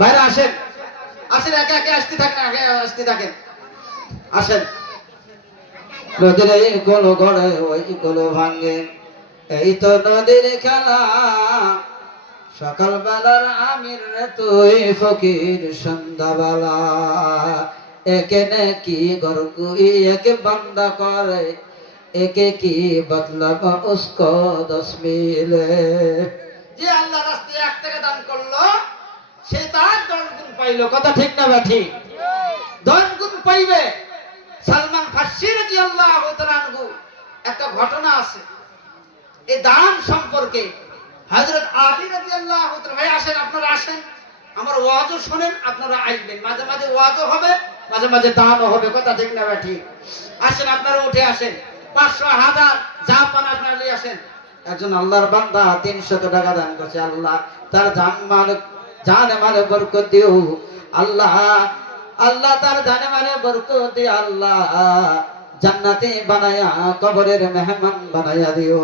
ভাইরা, আসেন আসেন, একে একে আসতে থাকেন, একে আসতে থাকেন, আসেন। নদীর এই গোলো গড়ে ওই গোলো ভাঙ্গে, এই তো নদীর খেলা, সকালবেলার আমির রে তুই ফকির সন্ধ্যাবেলা, একে নাকি গরকুই একে বান্দা করে, একে কি বদলাব উসকো 10 মিলে। যে আল্লাহ রাস্তায় 1 টাকা দান করলো সে তার 10 গুণ পাইলো। কথা ঠিক না ঠিক? 10 গুণ পাইবে। সালমান ফার্সি রাদিয়াল্লাহু তাআলা আনহু একটা ঘটনা আছে এই দান সম্পর্কে। হযরত আলী রাদিয়াল্লাহু তাআলা, ভাই আসেন, আপনারা আসেন, আমার ওয়াজও শুনেন, আপনারা আসবেন, মাঝে মাঝে ওয়াজও হবে, মাঝে মাঝে দানও হবে। কথা ঠিক না ঠিক? আসেন, আপনারা উঠে আসেন, 500 1000 যা পান আপনারা নিয়ে আসেন। একজন আল্লাহর বান্দা 300 টাকা দান করছে, আল্লাহ তার জানে মালে বরকত দিও, আল্লাহ আল্লাহ তার জানে মালে বরকত দিও, আল্লাহ জান্নাতে বানায়া কবরের মেহমান বানায়া দিও।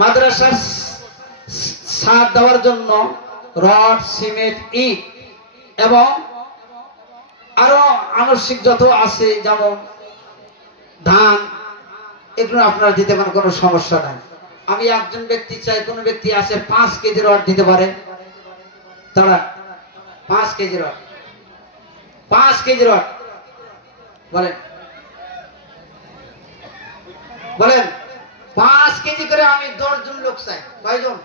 মাদ্রাসার ছাদ দেওয়ার জন্য রড সিমেন্ট ইট এবং আরো আনুষঙ্গিক যত আছে যেমন ধান, এগুলো আপনারা দিতে পারেন, কোনো সমস্যা নাই। আমি একজন ব্যক্তি চাই, কোন ব্যক্তি আছে 5 কেজি রড দিতে পারে? তারা 5 কেজি রড, 5 কেজি রড বলেন, বলেন 5 কেজি করে আমি 10 জন লোক চাই। কয়জন?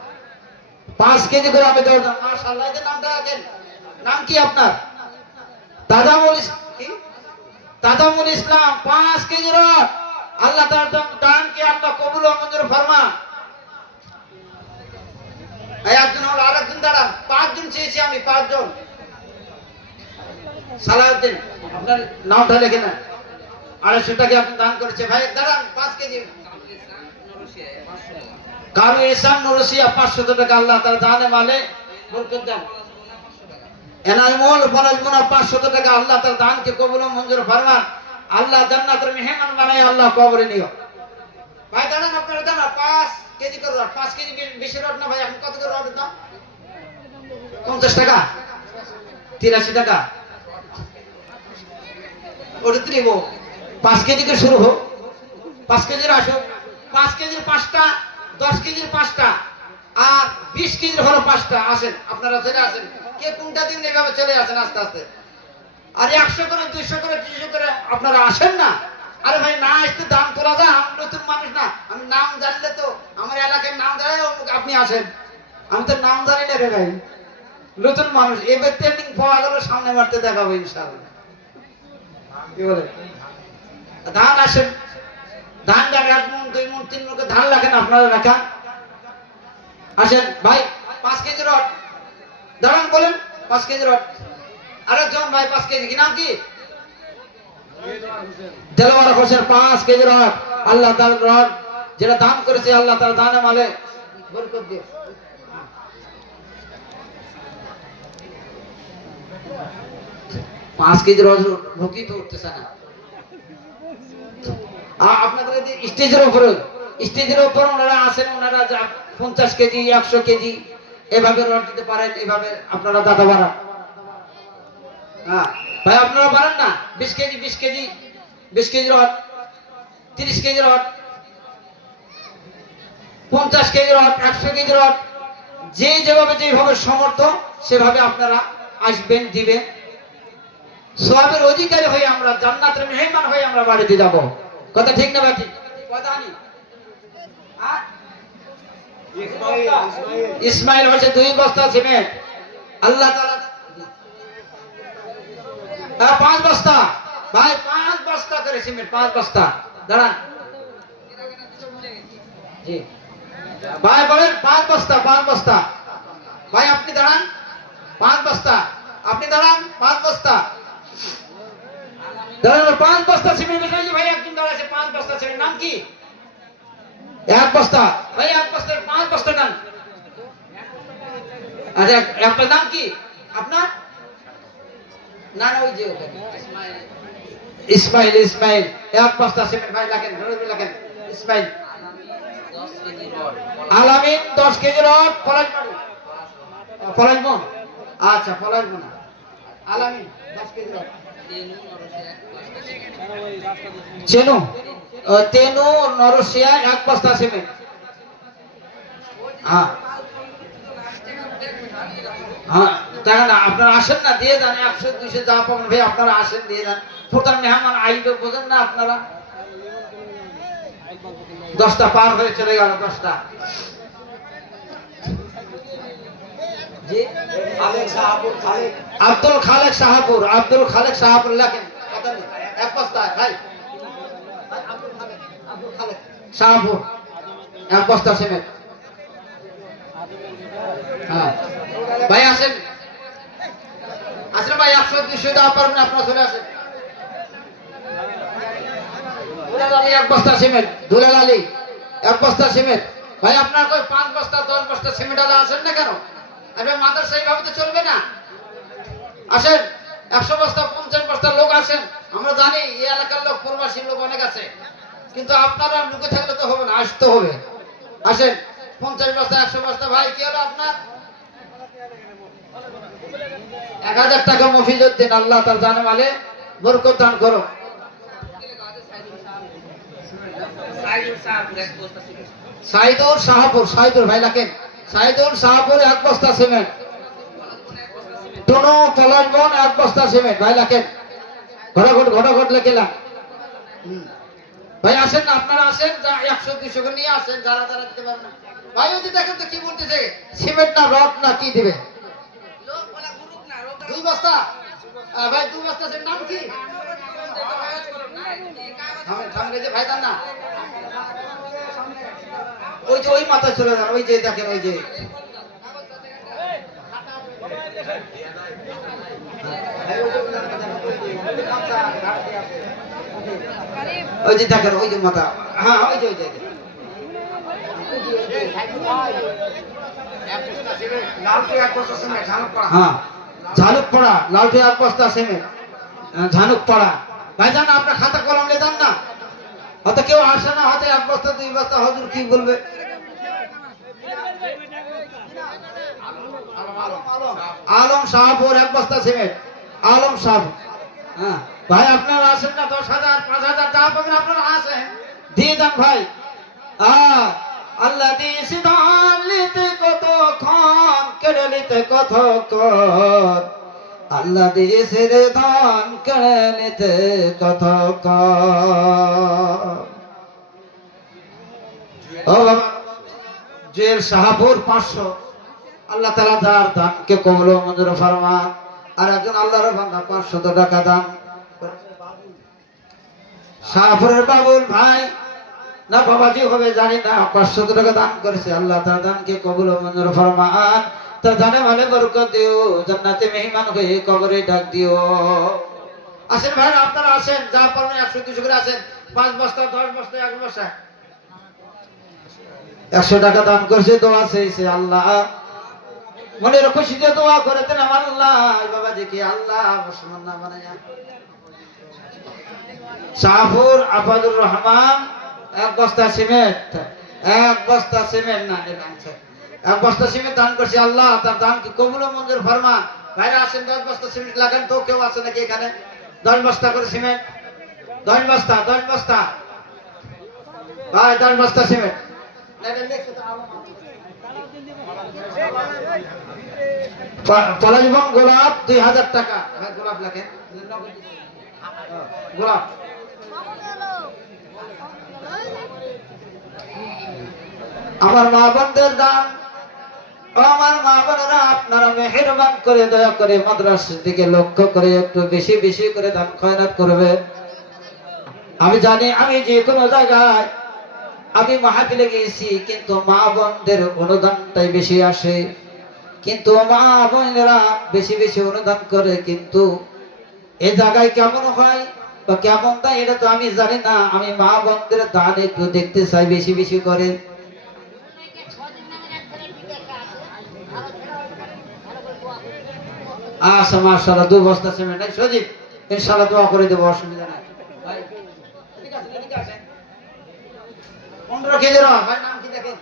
5 কেজি করে আমি 10 জন। মাশাআল্লাহ, এর নামটা রাখেন। নাম কি আপনার? তাজামুল ইসলাম। 5 কেজি রড। আল্লাহ তার দানকে আল্লাহ কবুল ও মঞ্জুর ফরমান। এই একজন হলো, আরেকজন দাঁড়ান। 5 জন চেয়েছি আমি, 5 জন। সালাউদ্দিন, আপনার নামটা লিখে নেন। 250 টাকা আপনি দান করেছে। ভাই দাঁড়ান, 5 কেজি। কারু ইসলাম নুরসিয়া 500 টাকা, আল্লাহ তার দানে মালে বরকত দেন। এনামুল ফরজমুনা 500 টাকা, আল্লাহ তার দানকে কবুল ও মঞ্জুর ফরমান। আল্লাহ জান্নাতের মেহমান বানায় আল্লাহ কবরে নিও। ভাই দাঁড়ান, আপনারা দাঁড়ান। 5 কেজি করে রড, 5 কেজি বেশি রড না ভাই। এখন কত করে রডের দাম? 50 টাকা, 83 টাকা। ওটা দিব 5 কেজি করে শুরু হোক। 5 কেজির আসুক, 5 কেজির 5টা, 10 কেজির 5টা, আর 20 কেজির হলো 5টা। আসেন, আপনারা চলে আসেন, কে কোনটা দিন এভাবে চলে আসেন আস্তে আস্তে। আর 100 করে 200 করে 300 করে আপনারা আসেন না। আরে ভাই না আসতে দাম তোলা যায়, আমি নতুন মানুষ না, আমি নাম জানলে তো আমার এলাকার নাম জানাই আপনি আসেন, আমি তো নাম জানি না রে ভাই, নতুন মানুষ। এবার ট্রেনিং পাওয়া গেল, সামনে মারতে দেখাবো ইনশাআল্লাহ। কি বলে? ধান আসেন, ধান রাখা 1 মণ 2 মণ 3 মণ ধান রাখেন, আপনারা রাখা। আসেন ভাই, 5 কেজি রড দাঁড়ান, বলেন 5 কেজি রড। আরেকজন ভাই 5 কেজি, কি নাম কি? দেলোয়ার হোসেন। 5 কেজি রড, আল্লাহ তার রড যেটা দান করেছে আল্লাহ তার দানে মালে বরকত দিও। 5 কেজি রড ঢুকি তো উঠতেছে না। আপনাদের স্টেজের উপর ওনারা আছেন, ওনারা 50 কেজি 100 কেজি এভাবে রড দিতে পারেন, এভাবে আপনারা দাদা বাড়ান। হ্যাঁ ভাই, আপনারা পারেন না? 20 KG 20 KG 20 KG rod, 30 KG rod, 50 KG rod, 100 KG rod, যেভাবে সমর্থ সেভাবে আপনারা আসবেন, দিবেন। সওয়াবের অধিকারী হয়ে আমরা, জান্নাতের মেহমান হয়ে আমরা বাড়িতে যাব। কথা ঠিক না ভাই? ঠিক কথা আনি ইসমাইল হচ্ছে 2 বস্তা সিমেন্ট। আল্লাহ তাআলা 5 বস্তা ভাই, 5 বস্তা করে সিমেন্ট, 5 বস্তা। দাঁড়ান জি ভাই, বলেন 5 বস্তা, 5 বস্তা ভাই। আপনি দাঁড়ান, 5 বস্তা। আপনি দাঁড়ান, 5 বস্তা দাঁড়ান। 5 বস্তা সিমেন্ট ভাই, একজন দাঁড়াচ্ছে 5 বস্তা সিমেন্ট। নাম কি? 1 বস্তা ভাই, 1 বস্তার 5 বস্তা দাম। আচ্ছা, আপনার নাম কি আপনার? না না, ওই যে ইসমাইল। ইসমাইল 1 বস্তা সিমেন্ট ভাই লাগেন, লাগেন ইসমাইল। আলামিন 10 কেজি রড, পলাশবাড়ি, পলাশবন। আচ্ছা, পলাশবন। আলামিন 10 কেজি রড। চেনু, তেনু নরসিয়া 1 বস্তা সিমেন্ট। হ্যাঁ হ্যাঁ, দেখেন না, আপনারা আসেন না, দিয়ে যান। 100 200 যা পাবেন ভাই, আপনারা আসেন, দিয়ে যান। প্রধান মেহমান আইবে, বোঝেন না আপনারা? 10টা পার হয়ে চলে গেল, 10টা। জি আব্দুল খালেক শাহপুর, আব্দুল খালেক শাহপুর লেখেন। 1 বস্তা ভাই, আব্দুল খালেক শাহপুর 1 বস্তা সিমেন্ট। হ্যাঁ ভাই, আসেন আসেন ভাই, 100 200 দেওয়া পারবেন, আপনারা চলে আসেন। দুলাল আলী 1 বস্তা সিমেন্ট, দুলাল আলী 1 বস্তা সিমেন্ট ভাই। আপনার কই 5 বস্তা 10 বস্তা সিমেন্ট আলা আসেন না কেন? আপনি মাদ্রাসা এইভাবে তো চলবে না। আসেন, 100 বস্তা 50 বস্তা লোক আসেন। আমরা জানি এই এলাকার লোক, প্রবাসী লোক অনেক আছে, কিন্তু আপনারা লুকে থাকলে তো হবে না, আসতে হবে। আসেন, 50 বস্তা 100 বস্তা ভাই। কি হলো আপনার? 1000 টাকা মফিজত দিন। আল্লাহ তার জানে মালে বরকত দান করো। সাইদুর শাহপুর, সাইদুর ভাই লাগেন। সাইদুর শাহপুর 1 বস্তা সিমেন্ট। টুনু পলাশবন 1 বস্তা সিমেন্ট ভাই লাগেন। ঘটাঘট লেখেলাম ভাই। আসেন না, আপনারা আসেন, যা 100 200 করে নিয়ে আসেন, যারা যারা দিতে পারেন না ভাই। ওই যে দেখেন তো কি বলতেছে, সিমেন্ট না রড না কি দিবে? 2 বস্তা ভাই, 2 বস্তা। এর নাম কি? সামনে যে ভাই, তার না ওই যে ওই মাথায় চলে যান, ওই যে দেখেন, ওই যে ওই যে দেখেন, ওই যে মাথা। হ্যাঁ, ওই যে হ্যাঁ, ঝালুক পড়া লালটি 1 বস্তা সিমেন্ট, ঝালুক পড়া ভাই। জান, আপনার খাতা কলম নিয়ে যান না, হয়তো কেউ আসে না, হয়তো 1 বস্তা 2 বস্তা হুজুর কি বলবে। আলম শাহপুর 1 বস্তা সিমেন্ট, আলম শাহপুর। হ্যাঁ ভাই, আপনারা আসেন না, 10,000 5,000 যা পাবেন আপনারা আসেন, দিয়ে যান ভাই। আল্লাহ দিয়েছে ধান নিতে কতক্ষণ, কেড়ে নিতে কতক্ষণ। আল্লাহ দিয়েছে রে ধান, কেড়ে নিতে কতক্ষণ। ও বাবা, জেল শাহপুর 500। আল্লাহ তাআলা যার দানকে কবুল ও মঞ্জুর ফরমান। আর একজন আল্লাহর বান্দা 500 টাকা দান। শাহপুরের বাবুল ভাই না বাবাজি হবে জানি না, 500 টাকা দান করেছে। আল্লাহ তার দানকে কবুল ও মঞ্জুর ফরমান। তার জানে মানে বরকত দিও, জান্নাতে মেহমান হয়ে কবরে ডাক দিও। আসেন ভাই, আপনারা আসেন, যা পারবেন 100 200 করে আসেন। 5 বস্তা 10 বস্তা 1 বস্তা 100 টাকা দান করেছে, দোয়া চেয়েছে। আল্লাহ মনের খুশিতে দোয়া করেছেন আমার আল্লাহ বাবাজিকে আল্লাহ মুসলমান না বানায়া। শাহপুর আফাদুর রহমান 1 বস্তা সিমেন্ট, 1 বস্তা সিমেন্ট না, 1 বস্তা সিমেন্ট দান করছে। আল্লাহ তার দানকে কবুল ও মঞ্জুর ফরমান। ভাইরা আসেন, 10 বস্তা সিমেন্ট লাগান তো। কেউ আছে নাকি এখানে? 10 বস্তা করে সিমেন্ট, 10 বস্তা 10 বস্তা ভাই, 10 বস্তা সিমেন্ট। পলাশবন গোলাপ 2000 টাকা ভাই। গোলাপ লেখেন, গোলাপ আমার মা বোনদের দান, ও আমার মা বোনেরা, আপনারা মেহেরবান করে দয়া করে মাদ্রাসার দিকে লক্ষ্য করে একটু বেশি বেশি করে দান খয়রাত করবেন। আমি জানি আমি যে কোনো জায়গায় আমি মাহফিলে গিয়েছি, কিন্তু মা বোনদের অনুদানটাই বেশি আসে, কিন্তু মা বোনেরা বেশি বেশি অনুদান করে, কিন্তু এ জায়গায় কেমন হয় বা কেমন দেয় এটা তো আমি জানি না। আমি মা বোনদের দান একটু দেখতে চাই বেশি বেশি করে। আচ্ছা মাশাআল্লাহ, 2 বস্তা সিমেন্ট নাই সজীব, ইনশাআল্লাহ দোয়া করে দেব, অসুবিধা নাই ভাই। ঠিক আছে, ঠিক আছে। 15 কেজি রড, ভাই নাম কি দেখেন?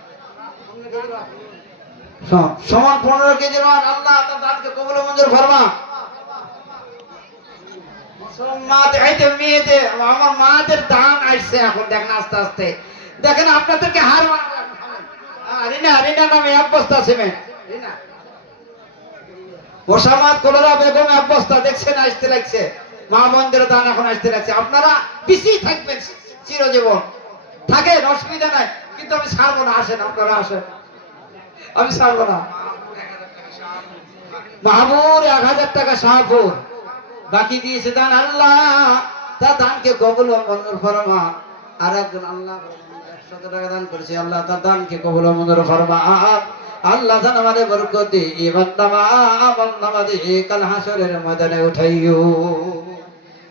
15 কেজি রড সমান 15 কেজি রড। আল্লাহ আপনার দানকে কবুল ও মঞ্জুর ফরমা। মুসলমান এইতে মেয়েতে আমার মাদের দান আসছে এখন, দেখেন আস্তে আস্তে দেখেন আপনাদেরকে হার রিনা রিনা নামে 1 বস্তা সিমেন্ট, রিনা ওসামাদ কোলরা বেগম 1 বস্তা দেখছেন আসতে লাগছে। মা বোনদের দান এখন আসতে লাগছে। আপনারা পিছিয়ে থাকবেন চিরজীবন, থাকেন অসুবিধা নাই, কিন্তু আমি ছাড়বো না। আসেন আপনারা আসেন, আমি ছাড়বো না। মাহবুর 1000 টাকা শাহপুর বাকি দিয়েছে দান। আল্লাহ তার দানকে কবুল ও মঞ্জুর ফরমা। আর একজন আল্লাহ 100 টাকা দান করেছে, আল্লাহ তার দানকে কবুল ও মঞ্জুর ফরমা। আল্লাহ জানামারে বরকত দি, ইমান নামা আমল নামা দি, কাল হাসরের ময়দানে উঠাইও।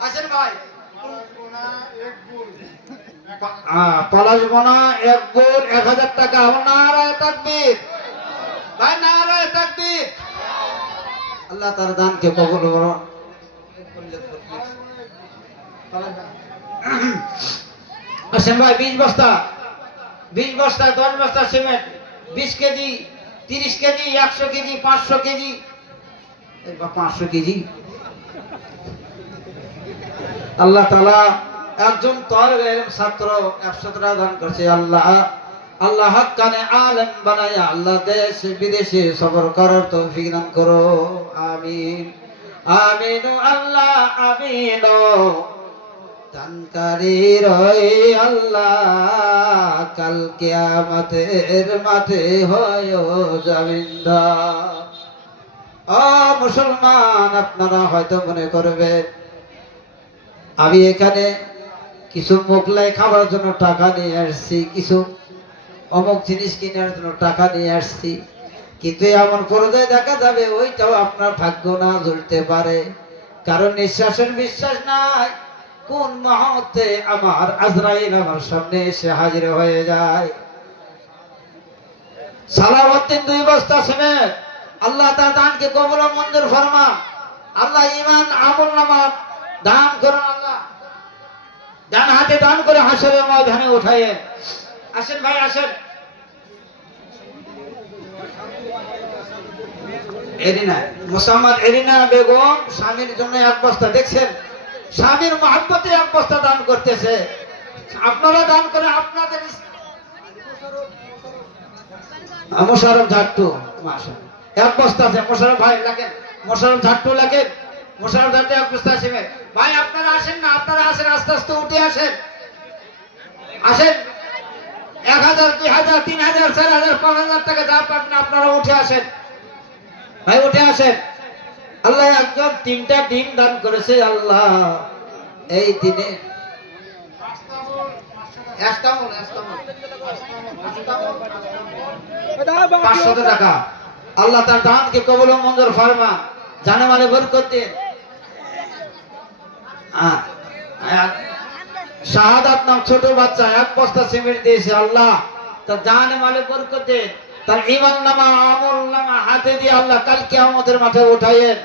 আসেন ভাই, পলাশ বোনা 1 বুল 1000 টাকা। আমার নারায়ে তাকবীর ভাই, নারায়ে তাকবীর। আল্লাহ তার দানকে কবুল করুন। আসেন ভাই, 20 বস্তা 20 বস্তা 10 বস্তা cement, 20 KG 30 KG 100 KG 500 KG 500 KG. আল্লাহ তাআলা একজন তালেব ইলম ছাত্র 100 টাকা দান করেছে। আল্লাহ আল্লাহ হক্কানে আলেম বানায়া আল্লাহ দেশ বিদেশে সফর করার তৌফিক দান করো, আমিন আমিন আল্লাহ আমিন। দানকারী রয় আল্লাহ, কাল কিয়ামতের মাঠে হয় জামিনদার। ও মুসলমান, আপনারা হয়তো মনে করবেন আমি এখানে কিছু মোগলাই খাবার জন্য টাকা নিয়ে আসছি, কিছু অমুক জিনিস কেনার জন্য টাকা নিয়ে আসছি, কিন্তু এমন পর্যায়ে দেখা যাবে ওইটাও আপনার ভাগ্য না জুড়তে পারে। কারণ নিঃশ্বাসের বিশ্বাস নাই কোন মুহূর্তে আমার আজরাইল আমার সামনে এসে হাজির হয়ে যায়। সালাউদ্দিন 2 বস্তা সিমেন্ট, আল্লাহ তার দানকে কবুল ও মঞ্জুর ফরমা। আল্লাহ ঈমান আমল নামা দান করুন। আল্লাহ ডান হাতে দান করে হাসরের ময়দানে উঠায়েন। আসেন ভাই আসেন। এরিনা মুসাম্মদ এরিনা বেগম স্বামীর জন্য 1 বস্তা, দেখছেন স্বামীর মহব্বতে 1 বস্তা দান করতেছে। আপনারা দান করে আপনাদের মোশাররফ ঝাট্টু মাশাআল্লাহ 1 বস্তা আছে। মোশাররফ ভাই লাগেন, মোশাররফ ঝাট্টু লাগেন, মোশাররফ ঝাট্টু 1 বস্তা আছে ভাই। আপনারা আসেন না, আপনারা আসেন, আস্তে আস্তে উঠে আসেন। আসেন 1000 2000 3000 4000 5000 টাকা যা পাবেন আপনারা উঠে আসেন ভাই, উঠে আসেন। আল্লাহ একজন 3টা ডিম দান করেছে। আল্লাহ এই দিনে 500 টাকা। আল্লাহ তার দানকে কবুল ও মঞ্জুর ফরমা, জানেমালে বরকত দিন। শাহাদাত নাম ছোট বাচ্চা 1 বস্তা সিমেন্ট দিয়েছে। আল্লাহ তার জানেমালে বরকত দিন, তার ঈমান নামা আমল নামা হাতে দিয়ে আল্লাহ কাল কিয়ামতের মাঠে উঠায়েন।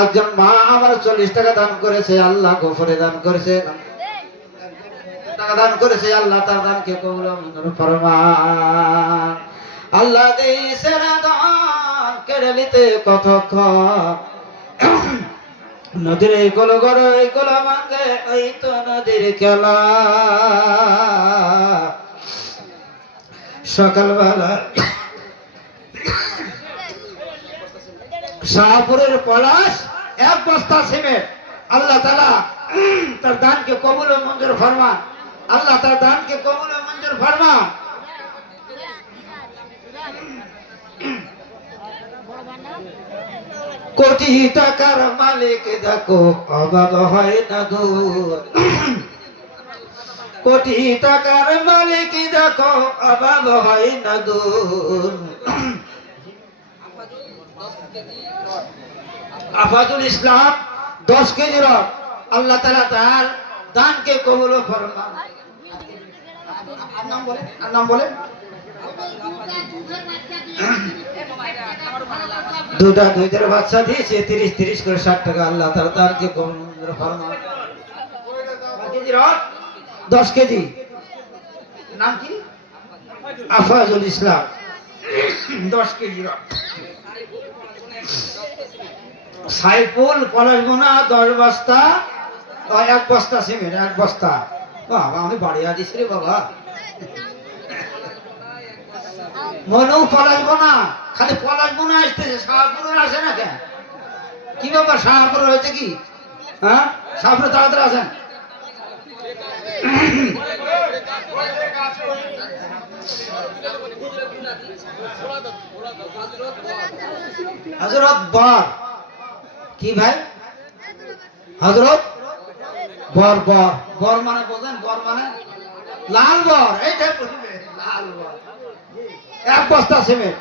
একজন মা আমার 40 টাকা দান করেছে। আল্লাহ গফরে দান করেছে, টাকা দান করেছে। আল্লাহ তার দানকে কবুল ও মঞ্জুর ফরমান। আল্লাহ দিয়েছে দান কেড়ে নিতে কতক্ষণ, নদীর এই গোল গড় এই গোলা মাঙ্গে ওই তো নদীর খেলা। সকালবেলা শাহপুরের পলাশ 1 বস্তা সিমেন্ট। আল্লাহ তাআলা তার দানকে কবুল ও মঞ্জুর ফরমান। আল্লাহ তার দানকে কবুল ও মঞ্জুর মঞ্জুর ফরমা। কোটি টাকার মালিক দেখো অভাব হয় না দূর, কোটি টাকার মালিক দেখো অভাব হয় না দূর। আফাজুল ইসলাম 10 কেজি রড, আল্লাহ তাআলা তার দানকে কবুল ফরমান। আর নাম বলেন দুধের বাচ্চা দিয়েছে 30 করে 60 টাকা, আল্লাহ তাআলা দানকে কবুল ফরমান। 10 কেজি, নাম কি? আফাজুল ইসলাম 10 কেজি রড। সাইফুল পলাশবোনা 10 বস্তা, 1 বস্তা সিমেন্ট, 1 বস্তা। বাবা আমি বাড়িয়া দিছি রে বাবা। মনু পলাশবোনা, খালি পলাশবোনা আসতেছে, শাহপুরের আসে না কেন? কি বাবা শাহপুর হয়েছে কি? হ্যাঁ শাহপুরে তাড়াতাড়ি আসেন। হযরত বর কি ভাই? হযরত বর, বর বর মানে বোঝেন? বর মানে লাল বর, এইটা বুঝবে, লাল বর। 1 বস্তা সিমেন্ট,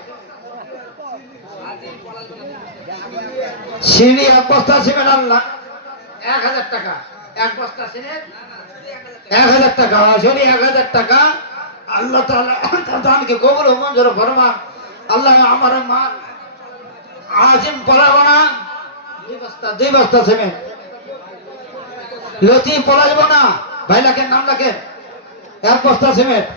সিঁড়ি 1 বস্তা সিমেন্ট, আল্লাহ 1000 টাকা। 1 বস্তা সিমেন্ট 1000 টাকা, সিঁড়ি 1000 টাকা। আল্লাহ তাআলা দানকে কবুল ও মঞ্জুর ফরমান। আল্লাহ আমার মা আজিম পলাশবোনা 2 বস্তা সিমেন্ট, লতি পলাশবোনা ভাই লেখেন, নাম লেখেন, 1 বস্তা সিমেন্ট।